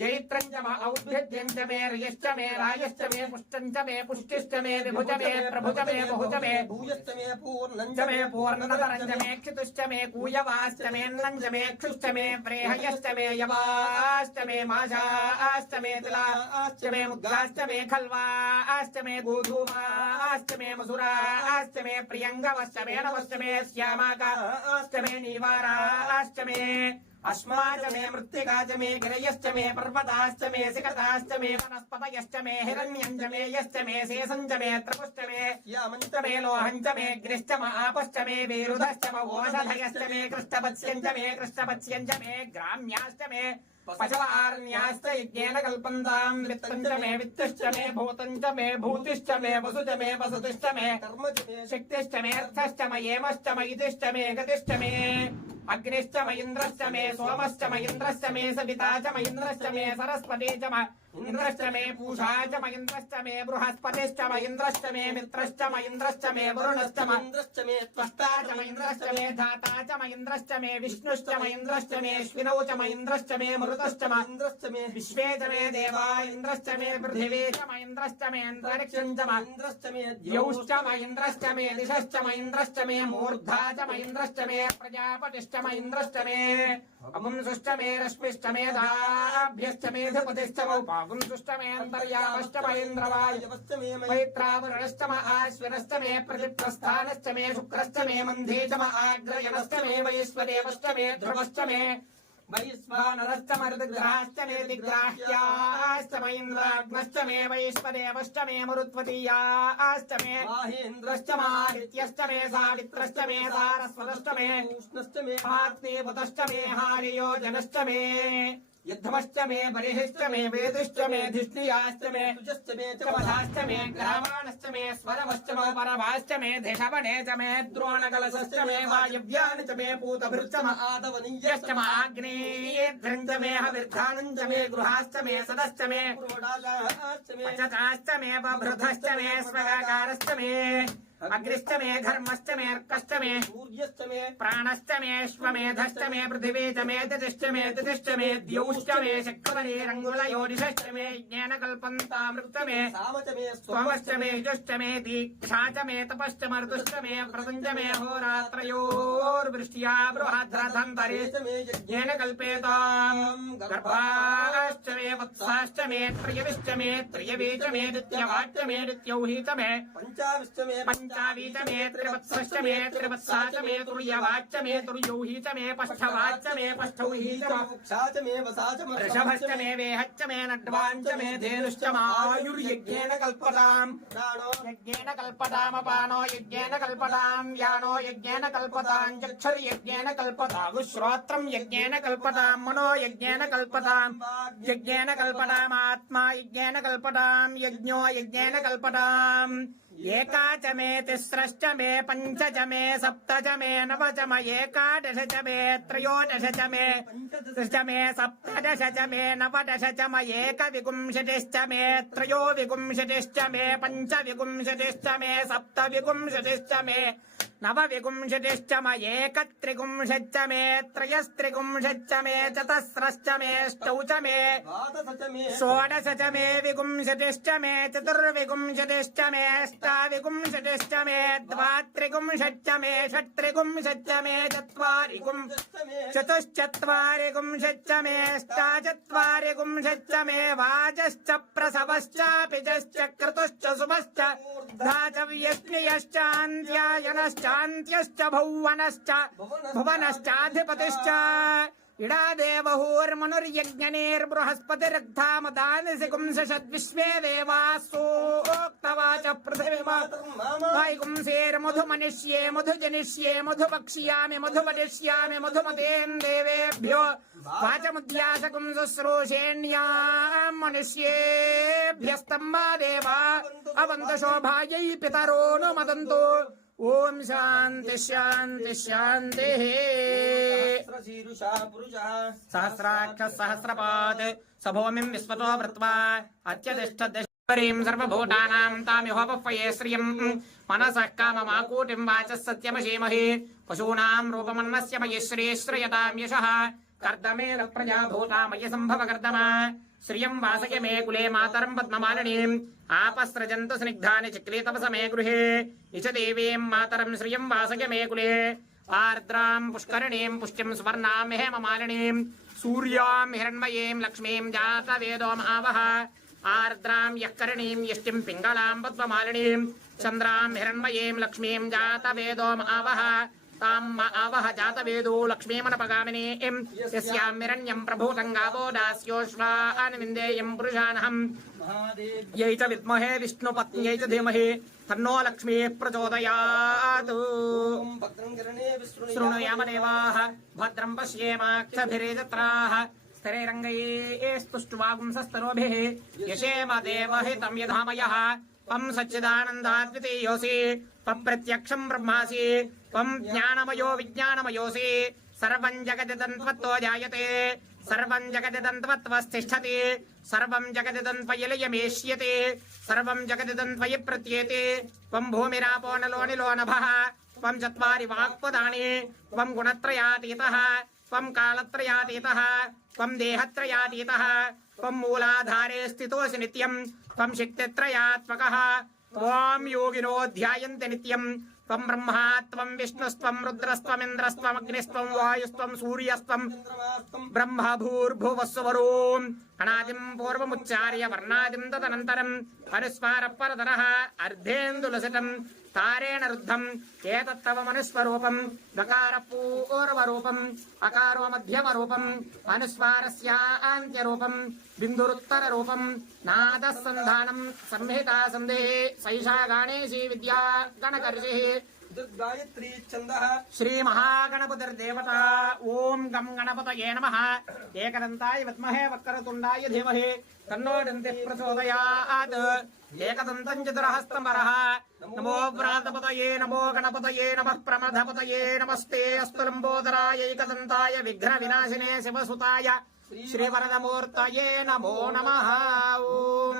जैत्रं च मे औद्भिद्यं च मे रियश्च मे रायश्च मे पुष्टं च मे पुष्टिश्च मे विभुज मे प्रभुज मे बहुज मे भूयश्च मे पूर्णं च मे पूर्णतरं च मे क्षितुश्च मे कूयवाश्च मे नं च मे क्षुश्च मे प्रेहयश्च मे यवाश्च मे माशाश्च मे तिलाश्च मे मुद्गाश्च मे खल्वाश्च मे गोधूमाश्च मे मसुराश्च मे प्रियङ्गवश्च मे नवश्च मे श्यामाकाश्च मे नीवाराश्च मे अस्माच मे मृत्तिका च मे गिरयश्च मे पर्वताश्च मे सिकताश्च मे वनस्पतयश्च मे हिरण्यं च मे यश्च मे शेषं च मे त्रपुश्च मे यामं च मे लोहं च मे गिरिश्च म आपश्च मे वेरुधश्च म ओषधयश्च मे कृष्णपत्स्यं च मे कृष्णपत्स्यं च मे ग्राम्याश्च मे पशवारण्याश्च यज्ञेन कल्पन्तां वित्तं च मे वित्तश्च मे भूतं च मे भूतिश्च मे वसु च मे वसतिश्च मे कर्म च मे शक्तिश्च मे अर्थश्च म येमश्च म इतिश्च मे गतिश्च मे अग्निश्च म इन्द्रश्च मे सोमश्च म इन्द्रश्च मे सविता च म इन्द्रश्च मे सरस्वती च म इन्द्रश्च मे पूषा च म इन्द्रश्च मे बृहस्पतिश्च म इन्द्रश्च मे मित्रश्च म इन्द्रश्च मे वरुणश्च म इन्द्रश्च मे त्वष्टा च म इन्द्रश्च मे धाता च म इन्द्रश्च मे विष्णुश्च म इन्द्रश्च मे अश्विनौ च म इन्द्रश्च मे मरुतश्च म इन्द्रश्च मे विश्वे च मे देवा इन्द्रश्च मे पृथिवी च म इन्द्रश्च मे अन्तरिक्षं च म इन्द्रश्च मे द्यौश्च म इन्द्रश्च मे दिशश्च म इन्द्रश्च मे मूर्धा च म इन्द्रश्च मे प्रजापतिश्च म इन्द्रश्च मे अपुंसश्च मे रश्मिश्च मे दाभ्यश्च मे धिपतिश्च म उपागुंसश्च मे अन्तर्यामश्च म इन्द्रवायुवश्च मे मैत्रावरुणश्च म आश्विनश्च मे प्रतिप्रस्थानश्च मे शुक्रश्च मे मन्धे च म आग्रयणश्च मे वैश्वदेवश्च मे ध्रुवश्च मे वैश्वानरश्च म ऋतुग्रहाश्च मे दिग्राह्याश्च म इन्द्राग्नश्च मे वैश्वदेवश्च मे मरुत्वतीयाश्च मे माहेन्द्रश्च इन्द्रश्च मादित्यश्च मे सावित्रश्च मे सारस्वतश्च मे कृष्णश्च मे पार्थिवतश्च मे हारियोजनश्च मे युद्धमश्च मे बलिश्च मे वेदिश्च मे धिष्णियाश्च मे तुजश्च मे चमसाश्च मे ग्रामाणश्च मे स्वरवश्च मे परभाश्च मे धिषवणे च मे द्रोणकलशश्च मे वायव्यानि च मे पूतभृश्च म आदवनीयश्च यश्च म आग्नेयेऽध्रं च मे हविर्धानं च मे गृहाश्च मे सदश्च मे पूर्वडागाश्च मे पचताश्च मे बभृतश्च मे स्वगाकारश्च मे अग्निश्च मे धर्मश्च मे अर्कश्च मे सूर्यश्च मे प्राणश्च मे अश्वमेधश्च मे पृथिवी च मे दितिश्च मे दितिश्च मे द्यौश्च मे शक्तिरङ्गुलयोनिश्च मे ज्ञानकल्पन्तामृत मे साम च मे त्वमश्च मे युश्च मे दीक्षा च मे तपश्च मर्तुश्च मे व्रतं च मे होरात्रयोर्वृष्ट्या बृहद्रथन्तरे च मे येन कल्पेताम् गर्भाश्च मे वत्साश्च मे त्रयविश्च मे त्रयवी च मे द्वितीयवाच्च मे द्वितीयौहि च मे पञ्चाविश्च मे पंचावी च मे त्रिवत्सश्च मे त्रिवत्सा च मे तुर्यवाच्च मे तुर्यौहि च मे पष्ठवाच्च मे पष्ठौहि च मे मोक्षा च मे वसा च वृषभश्च मे वेहच्च मे नड्वाञ्च मे धेनुश्च मायुर्यज्ञेन कल्पताम् प्राणो यज्ञेन कल्पतामपानो यज्ञेन कल्पताम् यानो यज्ञेन कल्पताम् चक्षुर्यज्ञेन कल्पताम् श्रोत्रम् यज्ञेन कल्पताम् मनो यज्ञेन कल्पताम् यज्ञेन कल्पतामात्मा यज्ञेन कल्पताम् यज्ञो यज्ञेन कल्पताम् एका च मे तिस्रश्च मे पञ्च च मे सप्त च मे नव च म एकादश च मे त्रयोदश च मे च मे सप्तदश च मे नवदश च म एकविंशतिश्च मे त्रयोविंशतिश्च मे पञ्चविंशतिश्च मे सप्तविंशतिश्च मे नवविंशतिश्च म एकत्रिंशच्च मे त्रयस्त्रिंशच्च मे चतस्रश्च मे अष्टौ च मे द्वादश च मे षोडश च मे विंशतिश्च मे चतुर्विंशतिश्च मे अष्टाविंशतिश्च मे द्वात्रिंशच्च मे षट्त्रिंशच्च मे चतुश्चत्वारिंशच्च मे अष्टाचत्वारिंशच्च मे वाजश्च प्रसवश्च पिजश्च क्रतुश्च शुभश्च धातव्यश्च भुवनश्च भुवनश्चाधिपतिश्च इडा देवहूर्मनुर्यज्ञनेर्बृहस्पतिरग्धामदानिसिगुंसषद्विश्वे देवासोक्तवाच पृथिवीमधुमनिष्ये मधुजनिष्ये मधुपक्ष्यामि मधुवदिष्यामि मधुमतेन् देवेभ्यो वाचमुद्यासकुं शुश्रूषेण्यां मनुष्येभ्यस्तम्बा देवा अवन्तु शोभायै पितरो नु मदन्तु ओम शांति शांति शांति सहस्रशीरुषा पुरुषः सहस्राक्ष सहस्रपाद सभूमिं विश्वतो वृत्वा अत्यतिष्ठद्दशपरीं सर्वभूतानां तामिहोपह्वये श्रियं मनसः काममाकूटिं वाचः सत्यमशीमहि पशूनां रूपमन्नस्य मयि श्रीश्रयतां यशः कर्दमेन प्रजा भूतामयि सम्भव कर्दमा श्रियं वासय मे कुले मातरं पद्ममालिनीम् आपस्रजन्तु स्निग्धानि चिक्ले तव समे गृहे इच देवीं मातरं श्रियं वासय मे कुले आर्द्रां पुष्करिणीं पुष्टिं सुवर्णां हेममालिनीं सूर्यां हिरण्मयीं लक्ष्मीं जातवेदो महावः आर्द्रां यः करिणीं यष्टिं पिङ्गलां पद्ममालिनीं चन्द्रां हिरण्मयीं लक्ष्मीं जातवेदो महावः ताम् आवह जातवेदो लक्ष्मीमनपगामिनीं यस्यां हिरण्यं प्रभूतं गावो दास्योश्वानविन्देयं पुरुषानहम् यै च विद्महे विष्णुपत्न्यै च धीमहि तन्नो लक्ष्मीः प्रचोदयात् शृणुयाम देवाः भद्रं पश्येमाक्षभिर्यजत्राः स्थिरैरङ्गैस्तुष्ट्वागुंसस्तनोभिः यशेम देवहितं यधामयः त्वं सच्चिदानन्दाद्वितीयोऽसि त्वप्रत्यक्षं ब्रह्मासि त्वं ज्ञानमयो विज्ञानमयोऽसि सर्वं जगदिदं त्वत्तो जायते सर्वं जगदिदं त्वत्वस्थिष्ठति सर्वं जगदिदं त्वयि लयमेष्यते सर्वं जगदिदं त्वयि प्रत्येते त्वं भूमिरापो नलो निलो नभः त्वं चत्वारि वाक्पदानि त्वं गुणत्रयातीतः त्वं कालत्रयातीतः त्वं देहत्रयातीतः त्वं मूलाधारे स्थितोऽसि नित्यं त्वं शक्तित्रयात्मकः त्वां योगिनो ध्यायन्ते नित्यं त्वं ब्रह्मा त्वं विष्णुस्त्वं रुद्रस्त्वमिन्द्रस्त्वमग्निस्त्वं वायुस्त्वं सूर्यस्त्वं ब्रह्म भूर्भुवस्वरोम् अनादिं पूर्वमुच्चार्य वर्णादिं तदनन्तरम् अनुस्वारः परतरः अर्धेन्दुलसितं तारेण रुद्धम् एतत्तव मनुस्वरूपम् गकारः पूर्वरूपम् अकारो मध्यमरूपम् अनुस्वारस्यान्त्यरूपम् बिन्दुरुत्तररूपम् नादः सन्धानम् संहिता सन्देः सैषा गणेशी विद्या गणकर्षिः गायत्री छन्दः श्री महागणपतिर्देवता ओम गं गणपतये नमः एकदन्ताय विद्महे वक्रतुण्डाय धीमहि तन्नो दन्तिः प्रचोदयात् एकदन्तं चतुरहस्तमरः नमो व्रातपतये नमो गणपतये नमः प्रमथपतये नमस्ते अस्तु लम्बोदराय एकदन्ताय विघ्नविनाशिने शिवसुताय श्रीवरदमूर्तये नमो नमः ओम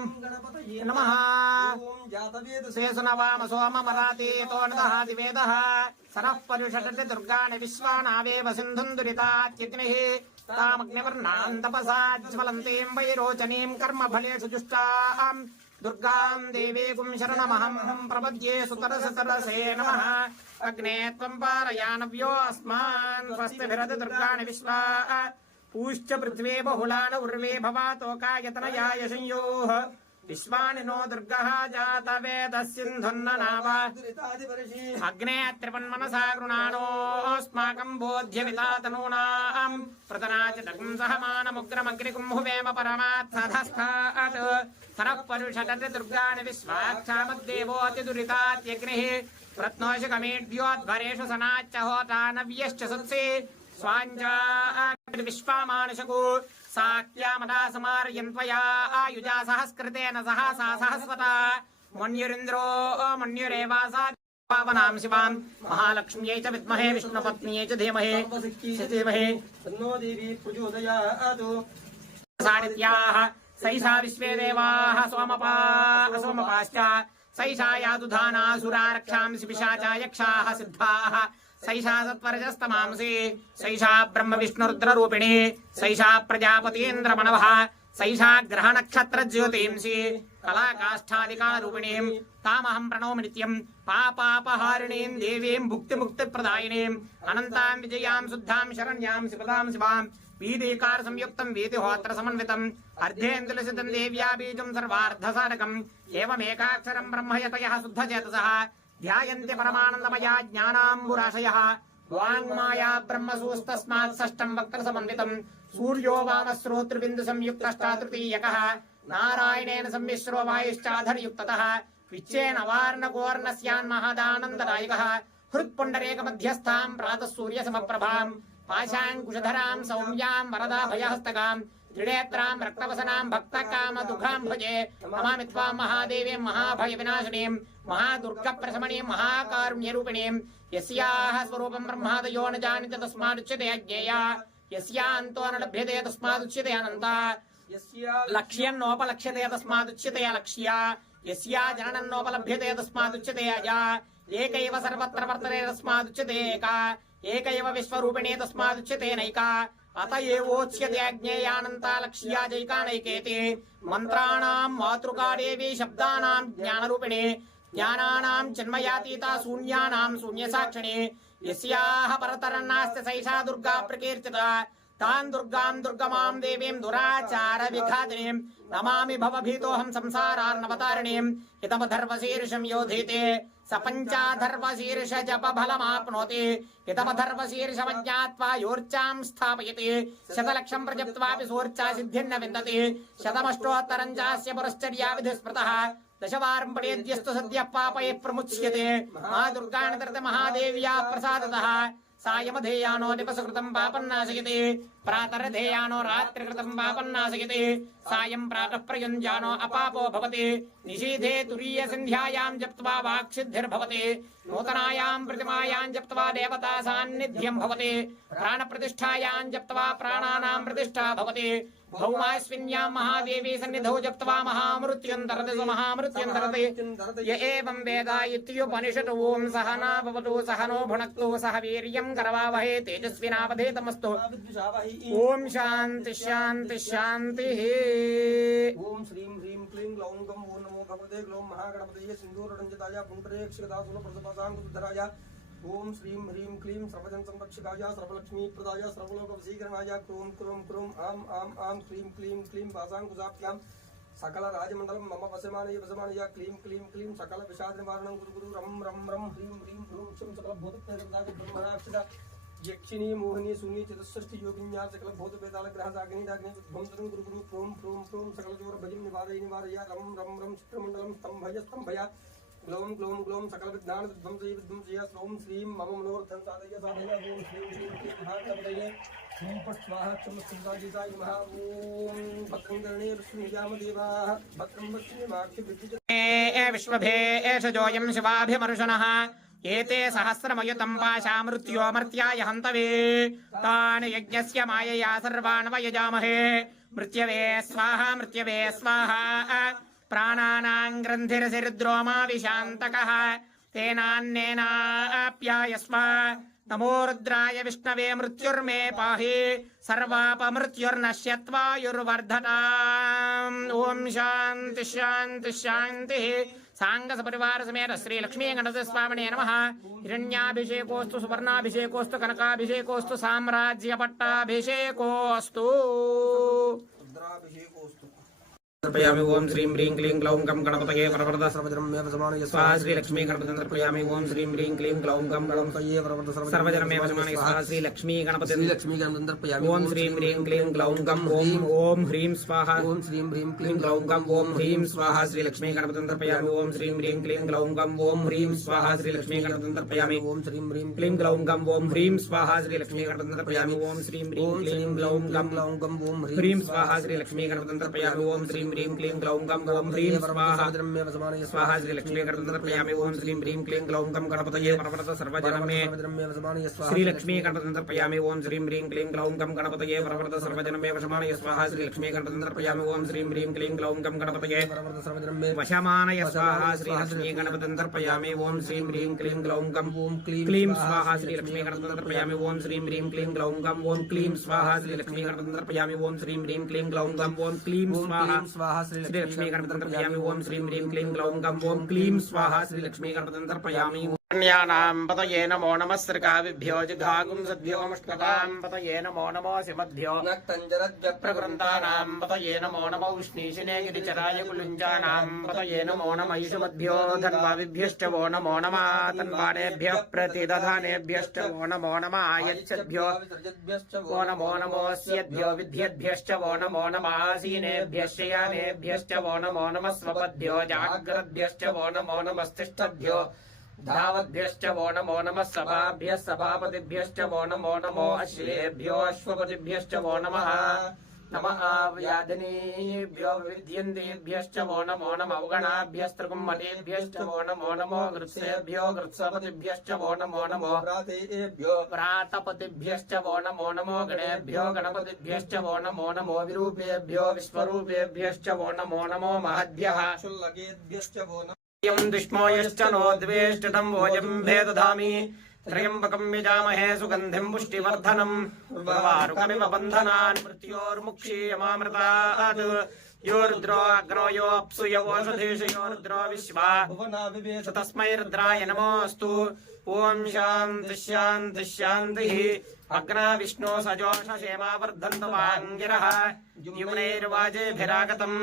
नमः शेषुनवाम सोममराते तोनदः दिवेदः सरः परुषटति दुर्गाणि विश्वानावेव सिन्धुं दुरितात्यग्निः तामग्निवर्णां तपसा ज्वलन्तीं वैरोचनीं कर्मफलेषु जुष्टां दुर्गां देवीं शरणमहं प्रपद्ये सुतरसतरसे नमः अग्ने त्वं पारयानव्यो अस्मान् स्वस्तिभिरति दुर्गाणि विश्वा पूश्च पृथ्वी बहुलान उर्वे भवातोकायतनयाय संयोः विश्वानि नो दुर्गः जातवेदस्सिन्धुन्ननाव अग्ने त्रिपन्मनसा गृणानोऽस्माकं बोध्यवितातनूनां प्रतनाचितकं सहमानमुग्रमग्निकुम्भुवेम परमात्थधस्थात् सरः परुषटति दुर्गाणि विश्वाक्षामद्देवोऽतिदुरितात्यग्निः रत्नोषकमेढ्योद्भरेषु सनाच्च होतानव्यश्च सत्सि स्वाञ्जा विश्वामानुषको साक्यामदा समार्यन्त्वया आयुजा सहस्कृतेन सहसा सहस्वता मन्युरिन्द्रो मन्युरेवासा पावनां शिवां महालक्ष्म्यै च विद्महे विष्णुपत्न्यै च धीमहि तन्नो देवी प्रचोदयात् सानित्याः सैषा विश्वे देवाः सोमपाश्च सैषा यादुधानासुरा रक्षांसि पिशाचा यक्षाः सिद्धाः सैषा सत्वरजस्तमांसि सैषा ब्रह्म विष्णुरुद्ररूपिणी सैषा प्रजापतीन्द्रमणवः सैषा ग्रहनक्षत्रज्योतिंसि कलाकाष्ठादिकालरूपिणीं तामहं प्रणौमि नित्यं पापापहारिणीं देवीं भुक्तिमुक्तिप्रदायिनीम् अनन्तां विजयां शुद्धां शरण्यां शिवदां शिवां वीदिकार संयुक्तं वीतिहोत्र समन्वितम् अर्धेन्दुलसितं देव्या बीजं सर्वार्धसारकम् एवमेकाक्षरं ब्रह्म यतयः शुद्धचेतसः ध्यायन्ति परमानन्दमया ज्ञानाम्बुराशयः वाङ्माया ब्रह्मसूस्तस्मात् षष्ठं वक्त्रसमन्वितम् सूर्यो वामश्रोतृबिन्दु संयुक्तष्टातृतीयकः नारायणेन सम्मिश्रो वायुश्चाधरयुक्ततः विच्चेन वार्णगोर्णस्यान्महदानन्ददायकः हृत्पुण्डरेकमध्यस्थां प्रातः सूर्यसमप्रभाम् पाशाङ्कुशधरां सौम्यां वरदाभयहस्तकां त्रिनेत्रां रक्तवसनां भक्तकामदुघां भजे नमामि त्वां महादेवीं महाभयविनाशिनीं महादुर्गप्रशमनीं महाकारुण्यरूपिणीं यस्याः स्वरूपं ब्रह्मादयो न जानीते तस्मादुच्यते अज्ञेया यस्यान्तो न लभ्यते तस्मादुच्यते अनन्ता लक्ष्यन्नोपलक्ष्यते तस्मादुच्यते अलक्ष्या यस्या जननन्नोपलभ्यते तस्मादुच्यते अजा एकैव सर्वत्र वर्तते तस्मादुच्यते एका एकैव विश्वरूपिणी तस्मादुच्यते नैका अत एवोच्यते अज्ञेयानन्ता लक्ष्या जैका नैकेति मन्त्राणां मातृका देवी शब्दानां ज्ञानरूपिणी ज्ञानानां जन्मयातीता शून्यानां शून्यसाक्षिणी यस्याः परतरन्नास्ति सैषा दुर्गा प्रकीर्तिता तां दुर्गां दुर्गमां देवीं दुराचार विघातिनीं नमामि भवभीतोऽहं संसारार्णवतारिणीं हितमधर्वशीर्षं योधीते स पञ्चाधर्वशीर्ष जप फलमाप्नोति हितमधर्वशीर्षमज्ञात्वा योर्चां स्थापयति शतलक्षं प्रजप्त्वापि सोर्चा सिद्धिर्न विन्दति शतमष्टोत्तरं चास्य पुरश्चर्या विधिस्मृतः दशवारं पठेद्यस्तु सद्यः पापैः प्रमुच्यते महादुर्गाणि महादेव्या प्रसादतः सायमधेयानो दिवसकृतं पापन्नाशयति प्रातरधेयानो रात्रिकृतं पापन्नाशयति सायं प्रातः प्रयुञ्जानो अपापो भवति निशीथे तुरीयसन्ध्यायां जप्त्वा वाक्सिद्धिर्भवति नूतनायां प्रतिमायां जप्त्वा देवता सान्निध्यं भवति प्राणप्रतिष्ठायां जप्त्वा प्राणानां प्रतिष्ठा भवति भौमास्विन्यां महादेवी सन्निधौ जप्त्वा महामृत्युन्दरति महामृत्युन्दरति य एवं वेद इत्युपनिषत् ॐ सहना भवतु सहनो भुनक्तु सह वीर्यं करवावहै तेजस्विनावधेतमस्तु ॐ शान्ति शान्ति शान्तिः ओम श्रीं ह्रीं क्लीं ग्लौं गं वो नमो भगवते ग्लौं महागणपतये सिन्दूररञ्जिताय पुण्डरेक्षदासुलप्रसपासाङ्कुशधराय ओम श्रीं ह्रीं क्लीं सर्वजन संरक्षकाय सर्वलक्ष्मीप्रदाय सर्वलोकवशीकरणाय क्रूं क्रूं क्रूं आं आं आं क्लीं क्लीं क्लीं पासाङ्कुशाभ्यां सकल राजमण्डलं मम वशमानय क्लीं क्लीं क्लीं सकल विषादनिवारणं गुरु गुरु रं रं रं ह्रीं ह्रीं ह्रूं क्षं सकल भूतप्रेतदाय ब्रह्मणाक्षिता यक्षिणी मोहिनी शून्य चतुष्षष्टि योगिन्या सकल भूत वेदाल ग्रह साग्नि डाग्नि ध्वंसन गुरु गुरु क्रोम क्रोम क्रोम सकल जोर भजन निवारय रम रम रम चित्रमंडलम स्तंभय ग्लौम ग्लौम ग्लौम सकल विज्ञान विध्वंसय ओम श्रीं मम मनोरथं साधय ओम श्रीं श्रीं क्लीं महागणपतये ओम फट् स्वाहा चमत्कृताय नमः ओम भद्रं कर्णे विष्णुयाम देवाः भद्रं पश्येमाक्षिभिर्जित विश्वभे एष जोऽयं शिवाभिमर्शनः एते सहस्रमयुतं पाशामृत्योमर्त्याय हन्तवे तान् यज्ञस्य मायया सर्वान् वयजामहे मृत्यवे स्वाहा प्राणानां ग्रन्थिरसिरुद्रोमा विशान्तकः तेनान्नेनाप्यायस्व नमो रुद्राय विष्णवे मृत्युर्मे पाहि सर्वापमृत्युर्नश्यत्वायुर्वर्धताम् ॐ शान्ति शान्ति शान्तिः सांगस परिवार समेत श्री लक्ष्मी गणपति स्वामिने नमः हिरण्याभिषेकोस्तु सुवर्णाभिषेकोस्तु कनकाभिषेकोस्तु साम्राज्य पट्टाभिषेकोस्तु रुद्राभिषेकोस्तु तर्पयामि ओम श्रीं ह्रीं क्लीं ग्लौं गं गणपतये वरवरद सर्वजनमेव समानय स्वाहा श्री लक्ष्मी गणपति तर्पयामि ओम श्रीं ह्रीं क्लीं ग्लौं गं गणपतये वरवरद सर्वजनमेव समानय स्वाहा श्री लक्ष्मी गणपति लक्ष्मी गणपति तर्पयामि ओम श्रीं ह्रीं क्लीं ग्लौं गं ओम ह्रीं स्वाहा ओम श्रीं ह्रीं क्लीं ग्लौं गं ओम ह्रीं स्वाहा श्री लक्ष्मी गणपति तर्पयामि ओम श्रीं ह्रीं क्लीं ग्लौं गं ओम ह्रीं स्वाहा श्री लक्ष्मी गणपति तर्पयामि ओम श्रीं ह्रीं क्लीं ग्लौं गं ओम ह्रीं स्वाहा श्री लक्ष्मी गणपति तर्पयामि ओम श्रीं ह्रीं क्लीं ग्लौं गं ओम ह्रीं स्वाहा श्री लक्ष्मी गणपति तर्पयामि ओम श्रीं ह्रीं क्लीं ग्लौं गं ॐ ह्रीं स्वाहा स्वाहा श्रीलक्ष्मी गणपतिं तर्पयामि ॐ श्रीं ह्रीं क्लीं ग्लौं गं गणपतये परवरत सर्वजनं मे श्रीलक्ष्मी गणपतिं तर्पयामि ॐ श्रीं ह्रीं क्लीं ग्लौं गं गणपतये परवरत सर्वजनं मे वशमानय स्वाहा श्रीलक्ष्मी गणपतिं तर्पयामि ॐ श्रीं ह्रीं क्लीं ग्लौं गं गणपतये वशमानय स्वाहा श्रीलक्ष्मी गणपतिं तर्पयामि ॐ श्रीं ह्रीं क्लीं ग्लौं गं क्लीं स्वाहा श्रीलक्ष्मी गणपतिं तर्पयामि ॐ श्रीं ह्रीं क्लीं ग्लौं गं ॐ क्लीं स्वाहा श्रीलक्ष्मी गणपतिं तर्पयामि ॐ श्रीं ह्रीं क्लीं ग्लौं गं ॐ क्लीं स्वाहा श्रीलक्ष्मी गणपतिं तर्पयामि ॐ श्रीं ह्रीं क्लीं ग्लौं गं ॐ क्लीं स्वाहा श्रीलक्ष्मी गणपतिं तर्पयामि न्यानां पतये नमो नमः श्रीकाविभ्यो जिघागुं सद्भ्यो मुष्टकां पतये नमो नमो सिमद्भ्यो प्रकृन्तानां पतये नमो नमो उष्णीशिने गिरिचराय कुलुञ्जानां पतये नमो नमः ईशमद्भ्यो धन्वाविभ्यश्च वो नमो नमः तन्वानेभ्यः प्रतिदधानेभ्यश्च वो नमो नमः आयच्छद्भ्यो वो नमो नमोऽस्यद्भ्यो विद्यद्भ्यश्च वो नमो नमः आसीनेभ्यः शयानेभ्यश्च वो नमो नमः स्वपद्भ्यो जाग्रद्भ्यश्च वो नमो नमस्तिष्ठद्भ्यो धावद्भ्यश्च वो नमो नमः सभाभ्यः सभापतिभ्यश्च वो नमो नमो अश्वेभ्यो अश्वपतिभ्यश्च वो नमः नमः व्याधिनीभ्यो विद्यन्तेभ्यश्च वो नमो नमः अवगणाभ्यस्त्रिकुम्मलेभ्यश्च वो नमो नमो गृत्सेभ्यो गृत्सपतिभ्यश्च वो नमो नमो व्रातपतिभ्यश्च वो नमो नमो गणेभ्यो गणपतिभ्यश्च वो नमो नमो विरूपेभ्यो विश्वरूपेभ्यश्च वो नमो नमो महद्भ्यः शुल्लकेभ्यश्च वो नमो यं दुष्मो यश्च नो द्वेष्टितं वोजं भेदधामि त्र्यम्बकं यजामहे सुगन्धिं पुष्टिवर्धनम् उर्वारुकमिव बन्धनान् मृत्योर्मुक्षीयमामृतात् यो रुद्रो अग्नो यो अप्सु यो ओषधीषु यो रुद्रो विश्वा तस्मै रुद्राय नमोऽस्तु ॐ शान्तिः शान्तिः शान्तिः अग्ना विष्णो सजोषसेमा वर्धन्तु वाङ्गिरः युम्नैर्वाजेभिरागतम्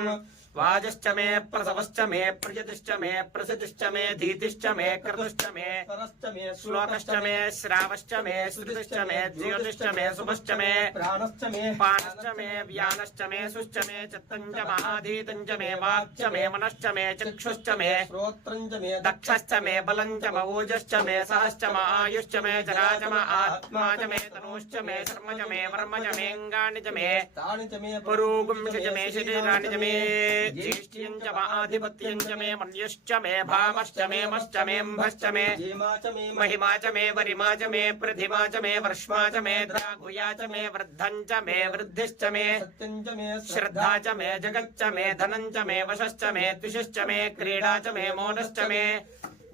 वाजश्च मे प्रसवश्च मे प्रियतिश्च मे प्रसिद्धिश्च मे धीतिश्च मे क्रतुश्च मे श्लोकश्च मे श्रावश्च मे श्रुतिश्च मे ज्योतिश्च मे शुभश्च मे प्राणश्च मे पानश्च मे व्यानश्च मे सुश्च मे चित्तञ्च महाधीतञ्च मे वाक्च मे मनश्च मे चक्षुश्च मे श्रोत्रञ्च मे दक्षश्च मे बलञ्च मवोजश्च मे सहश्च म आयुश्च मे जरा च म आत्मा च मे तनूश्च मे शर्म च मे वर्म च मे अङ्गानि च मे पुरोगुंश च मे शरीराणि च मे ज्येष्ठ्यं च महाधिपत्यं च मे मन्युश्च मे भामश्च मे मश्च मे म्भश्च मे महिमा च मे वरिमा च मे प्रतिमा च मे वर्ष्मा च मे द्रागुया च मे वृद्धं च मे वृद्धिश्च मे श्रद्धा च मे जगच्च मे धनं च मे वशश्च मे द्विषश्च मे क्रीडा च मे मोदश्च मे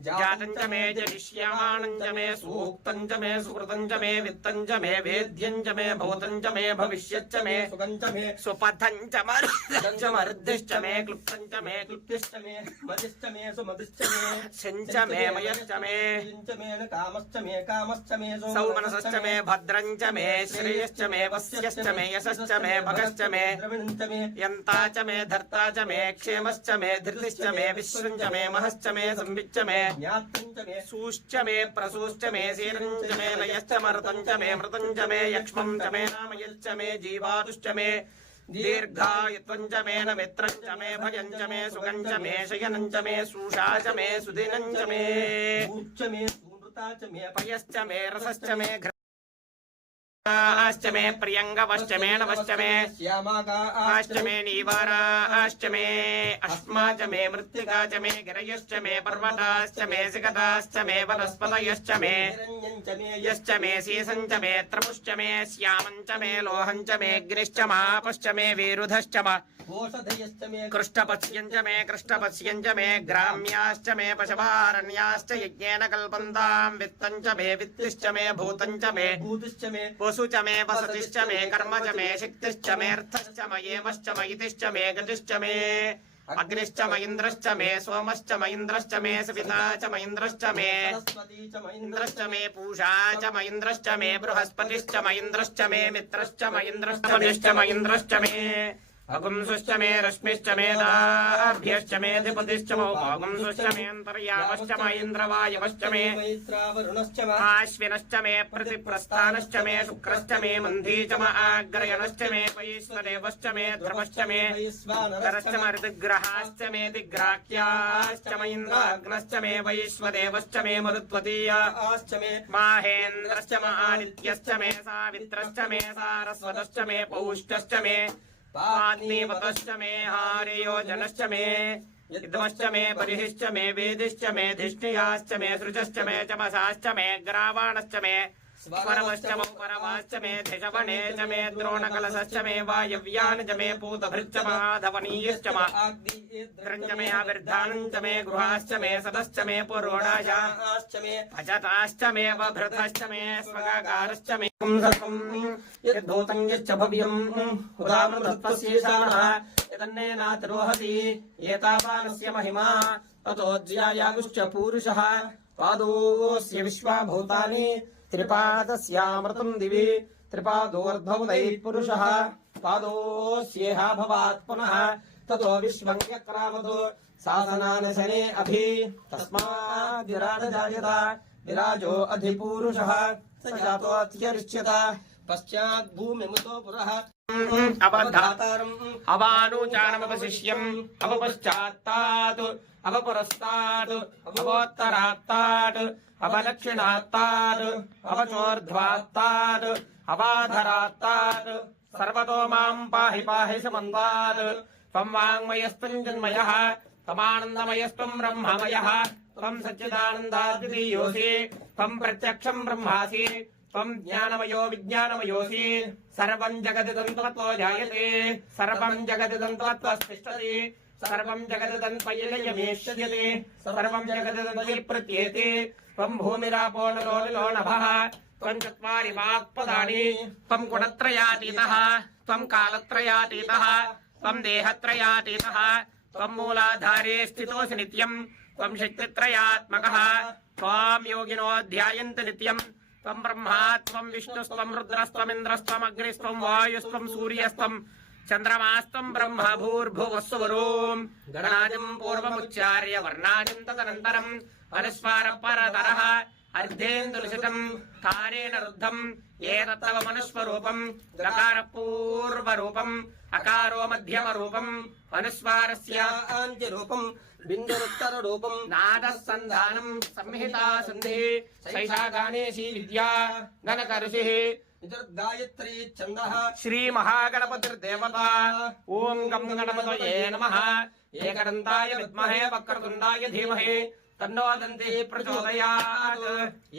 जातं च मे जनिष्यमाणं च मे सूक्तं च मे सुकृतं च मे वित्तं च मे वेद्यं च मे भूतं च मे भविष्यच्च मे सुखं च मे सुपथं च मरुद्धिश्च मे क्लुप्तं च मे क्लुप्तिश्च मे मदिश्च मे सुमदिश्च मे सिञ्च मे मयश्च मे कामश्च मे सौमनसश्च मे भद्रं च मे श्रेयश्च मे वस्यश्च मे यशश्च मे भगश्च मे यन्ता च मे धर्ता च मे क्षेमश्च मे धृतिश्च मे विश्वं च मे महश्च मे संविच्च मे सूश्च मे प्रसूश्च मे सीरञ्च मे लयश्च मरुतं च मे मृतं च मे यक्ष्मं च मे नामयश्च मे जीवादुश्च मे दीर्घायुत्वं च मे नमित्रं च मे भयं च मे सुखं च मे शयनं च मे सूषा च मे सुदिनं च मे पयश्च मे रसश्च मे आश्च मे प्रियंगवश्च मे नवश्च मे आश्च मे नीवाराश्च मे अश्मा च मे मृत्तिका च मे गिरयश्च मे पर्वताश्च मे सिकताश्च मे वनस्पतयश्च मे यश्च मे शीसं च मे त्रमुश्च मे श्यामं च मे लोहं च मे अग्निश्च मापश्च मे विरुधश्च कृष्टपत्स्यं च मे कृष्टपत्स्यं च मे ग्राम्याश्च मे पशवारण्याश्च यज्ञेन कल्पन्तां वित्तं च मे वित्तिश्च मे भूतं च मे भूतिश्च मे वसु च मे वसतिश्च मे कर्म च मे शक्तिश्च मे अर्थश्च मयेमश्च मयितिश्च मे गतिश्च मे अग्निश्च मयिन्द्रश्च मे सोमश्च मयिन्द्रश्च मे सविता च मयिन्द्रश्च मे इन्द्रश्च मे पूषा च मयिन्द्रश्च मे बृहस्पतिश्च मयिन्द्रश्च मे मित्रश्च मयिन्द्रश्च मयिन्द्रश्च मे अगुंसुश्च मे रश्मिश्च मे दाभ्यश्च मे अधिपतिश्च मौपागुंसुश्च मे अन्तर्यामश्च महेन्द्रवायवश्च मे आश्विनश्च मे प्रतिप्रस्थानश्च मे शुक्रश्च मे मन्धी च म आग्रयणश्च मे वैश्वदेवश्च मे ध्रुवश्च मे करश्च म ऋतुग्रहाश्च मे दिग्राह्याश्च मयिन्द्राग्नश्च मे वैश्वदेवश्च मे मरुत्वतीयाश्च मे माहेन्द्रश्च म आदित्यश्च मे सावित्रश्च मे सारस्वतश्च मे पौष्टश्च मे पात्नीवतश्च मे हार्यो जनश्च मे इदमश्च मे बर्हिश्च मे वेदिश्च मे धिष्ठियाश्च मे सृजश्च मे चमसाश्च मे ग्रावाणश्च मे परमश्च मो परमाश्च मे धिषवणे च मे द्रोणकलशश्च मे वायव्यान् च मे पूतभृश्च माधवनीयश्च च मे आविर्धानञ्च मे गृहाश्च मे सदश्च मे पुरोडाशाश्च मे अजताश्च मे वभृतश्च मे स्वगाकारश्च मे यद्भूतं यच्च भव्यम् उदामृतत्वस्येषानः यदन्नेनातिरोहति एतावानस्य महिमा ततोऽज्यायागुश्च पूरुषः पादोऽस्य विश्वाभूतानि त्रिपादस्यामृतम् दिवि त्रिपादोर्ध्वौदैः पुरुषः पादोऽस्येहा भवात् पुनः ततो विश्वम् यक्रामतो साधनानि शने अभि तस्माद्विराजजायत विराजो अधिपूरुषः स जातोऽत्यरिच्यत पश्चात् भूमिमुतो पुरः अवधातारम् अवानुचानमवशिष्यम् अवपश्चात्तात् अवपुरस्तात् अवोत्तरात्तात् अवदक्षिणात्तात् अवचोर्ध्वात्तात् अवाधरात्तात् सर्वतो माम् पाहि पाहि समन्तात् त्वम् वाङ्मयस्त्वम् जन्मयः त्वमानन्दमयस्त्वम् ब्रह्ममयः त्वम् सच्चिदानन्दाद्वितीयोऽसि त्वम् प्रत्यक्षम् ब्रह्मासि त्वम् ज्ञानमयो विज्ञानमयोऽसि सर्वम् जगदिदम् त्वत्तो जायते सर्वम् जगदिदम् त्वत्त्वस्तिष्ठति सर्वम् जगदिदम् त्वयिलयमेष्यते सर्वम् जगदिदम् त्वयि प्रत्येते त्वम् भूमिरापो नलो निलो नभः त्वम् चत्वारि वाक्पदानि त्वम् गुणत्रयातीतः त्वम् कालत्रयातीतः त्वम् देहत्रयातीतः त्वम् मूलाधारे स्थितोऽसि नित्यम् त्वम् शक्तित्रयात्मकः त्वाम् योगिनो ध्यायन्ति नित्यम् त्वम् ब्रह्मा त्वम् विष्णुस्त्वम् रुद्रस्त्वमिन्द्रस्त्वम् अग्निस्त्वम् वायुस्त्वम् सूर्यस्त्वम् चन्द्रमास्त्वम् ब्रह्म भूर्भुवस्सुवरोम् गणादिम् पूर्वमुच्चार्य वर्णादिम् तदनन्तरम् अनुस्वारः परतरः अर्धेन्दुलसितम् तारेण रुद्धम् एतत्तव मनुस्वरूपम् गकारः पूर्वरूपम् अकारो मध्यमरूपम् अनुस्वारस्य आन्त्यरूपम् बिन्दुरुत्तररूपम् नादः सन्धानम् संहिता सन्धिः सैषा गानेशी विद्या गणकऋषिः गायत्री छन्दः श्रीमहागणपतिर्देवता ॐ गं गणपतये नमः एकदन्ताय विद्महे वक्रतुण्डाय धीमहि तन्नो दन्तिः प्रचोदयात्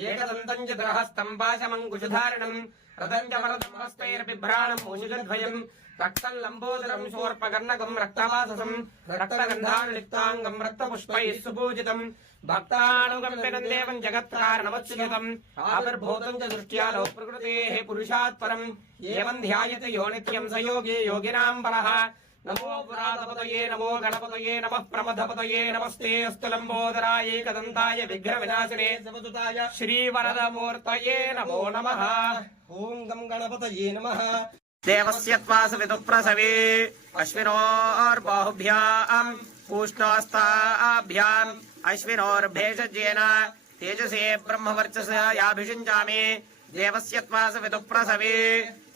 एकदन्तम् चतुरहस्तम् पाशमङ्कुशधारिणम् रथम् च वरदम् हस्तैर्बिभ्राणम् मूषिकद्वयम् रक्तम् लम्बोदरम् शोर्पकर्णकम् रक्तवाससम् रक्तगन्धानुलिप्ताङ्गम् रक्तपुष्पैः सुपूजितम् भक्तानुकम्पितम् देवम् जगत्कारणमच्युतम् आविर्भूतम् च दृष्ट्या लो प्रकृतेः पुरुषात् परम् एवम् ध्यायते यो नित्यम् स योगी योगिनाम् परः नमो पुरातपतये नमो गणपतये नमः प्रमथपतये नमस्ते अस्तु लम्बोदराय एकदन्ताय विघ्नविनाशिने समदुताय श्रीवरदमूर्तये नमो नमः ॐ गं गणपतये नमः देवस्य त्वासविदुःप्रसवे अश्विनोर्बाहुभ्याम् पूष्णोस्ताभ्याम् अश्विनोर्भेषजेन तेजसे ब्रह्मवर्चसायाभिषिञ्चामि देवस्य त्वासविदुःप्रसवे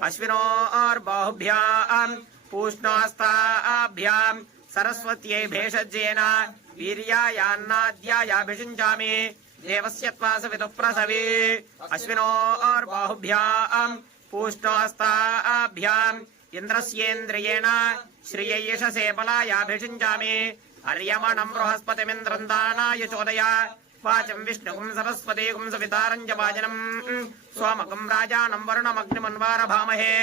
अश्विनोर्बाहुभ्याम् पूष्णोस्ताभ्याम् सरस्वत्यै भेषजेन वीर्यायान्नाद्यायाभिषिञ्चामि देवस्य त्वासविदुःप्रसवे अश्विनोर्बाहुभ्याम् पूष्णोस्ताभ्याम् इन्द्रस्येन्द्रियेण श्रियैषसे बलायाभिषिञ्चामि अर्यमणम् बृहस्पतिमिन्द्रम् दानाय चोदय वाचम् विष्णुकम् सरस्वतीकम् सवितारम् च वाजनम् सोमकम् राजानम् वरुणमग्निमन्वारभामहे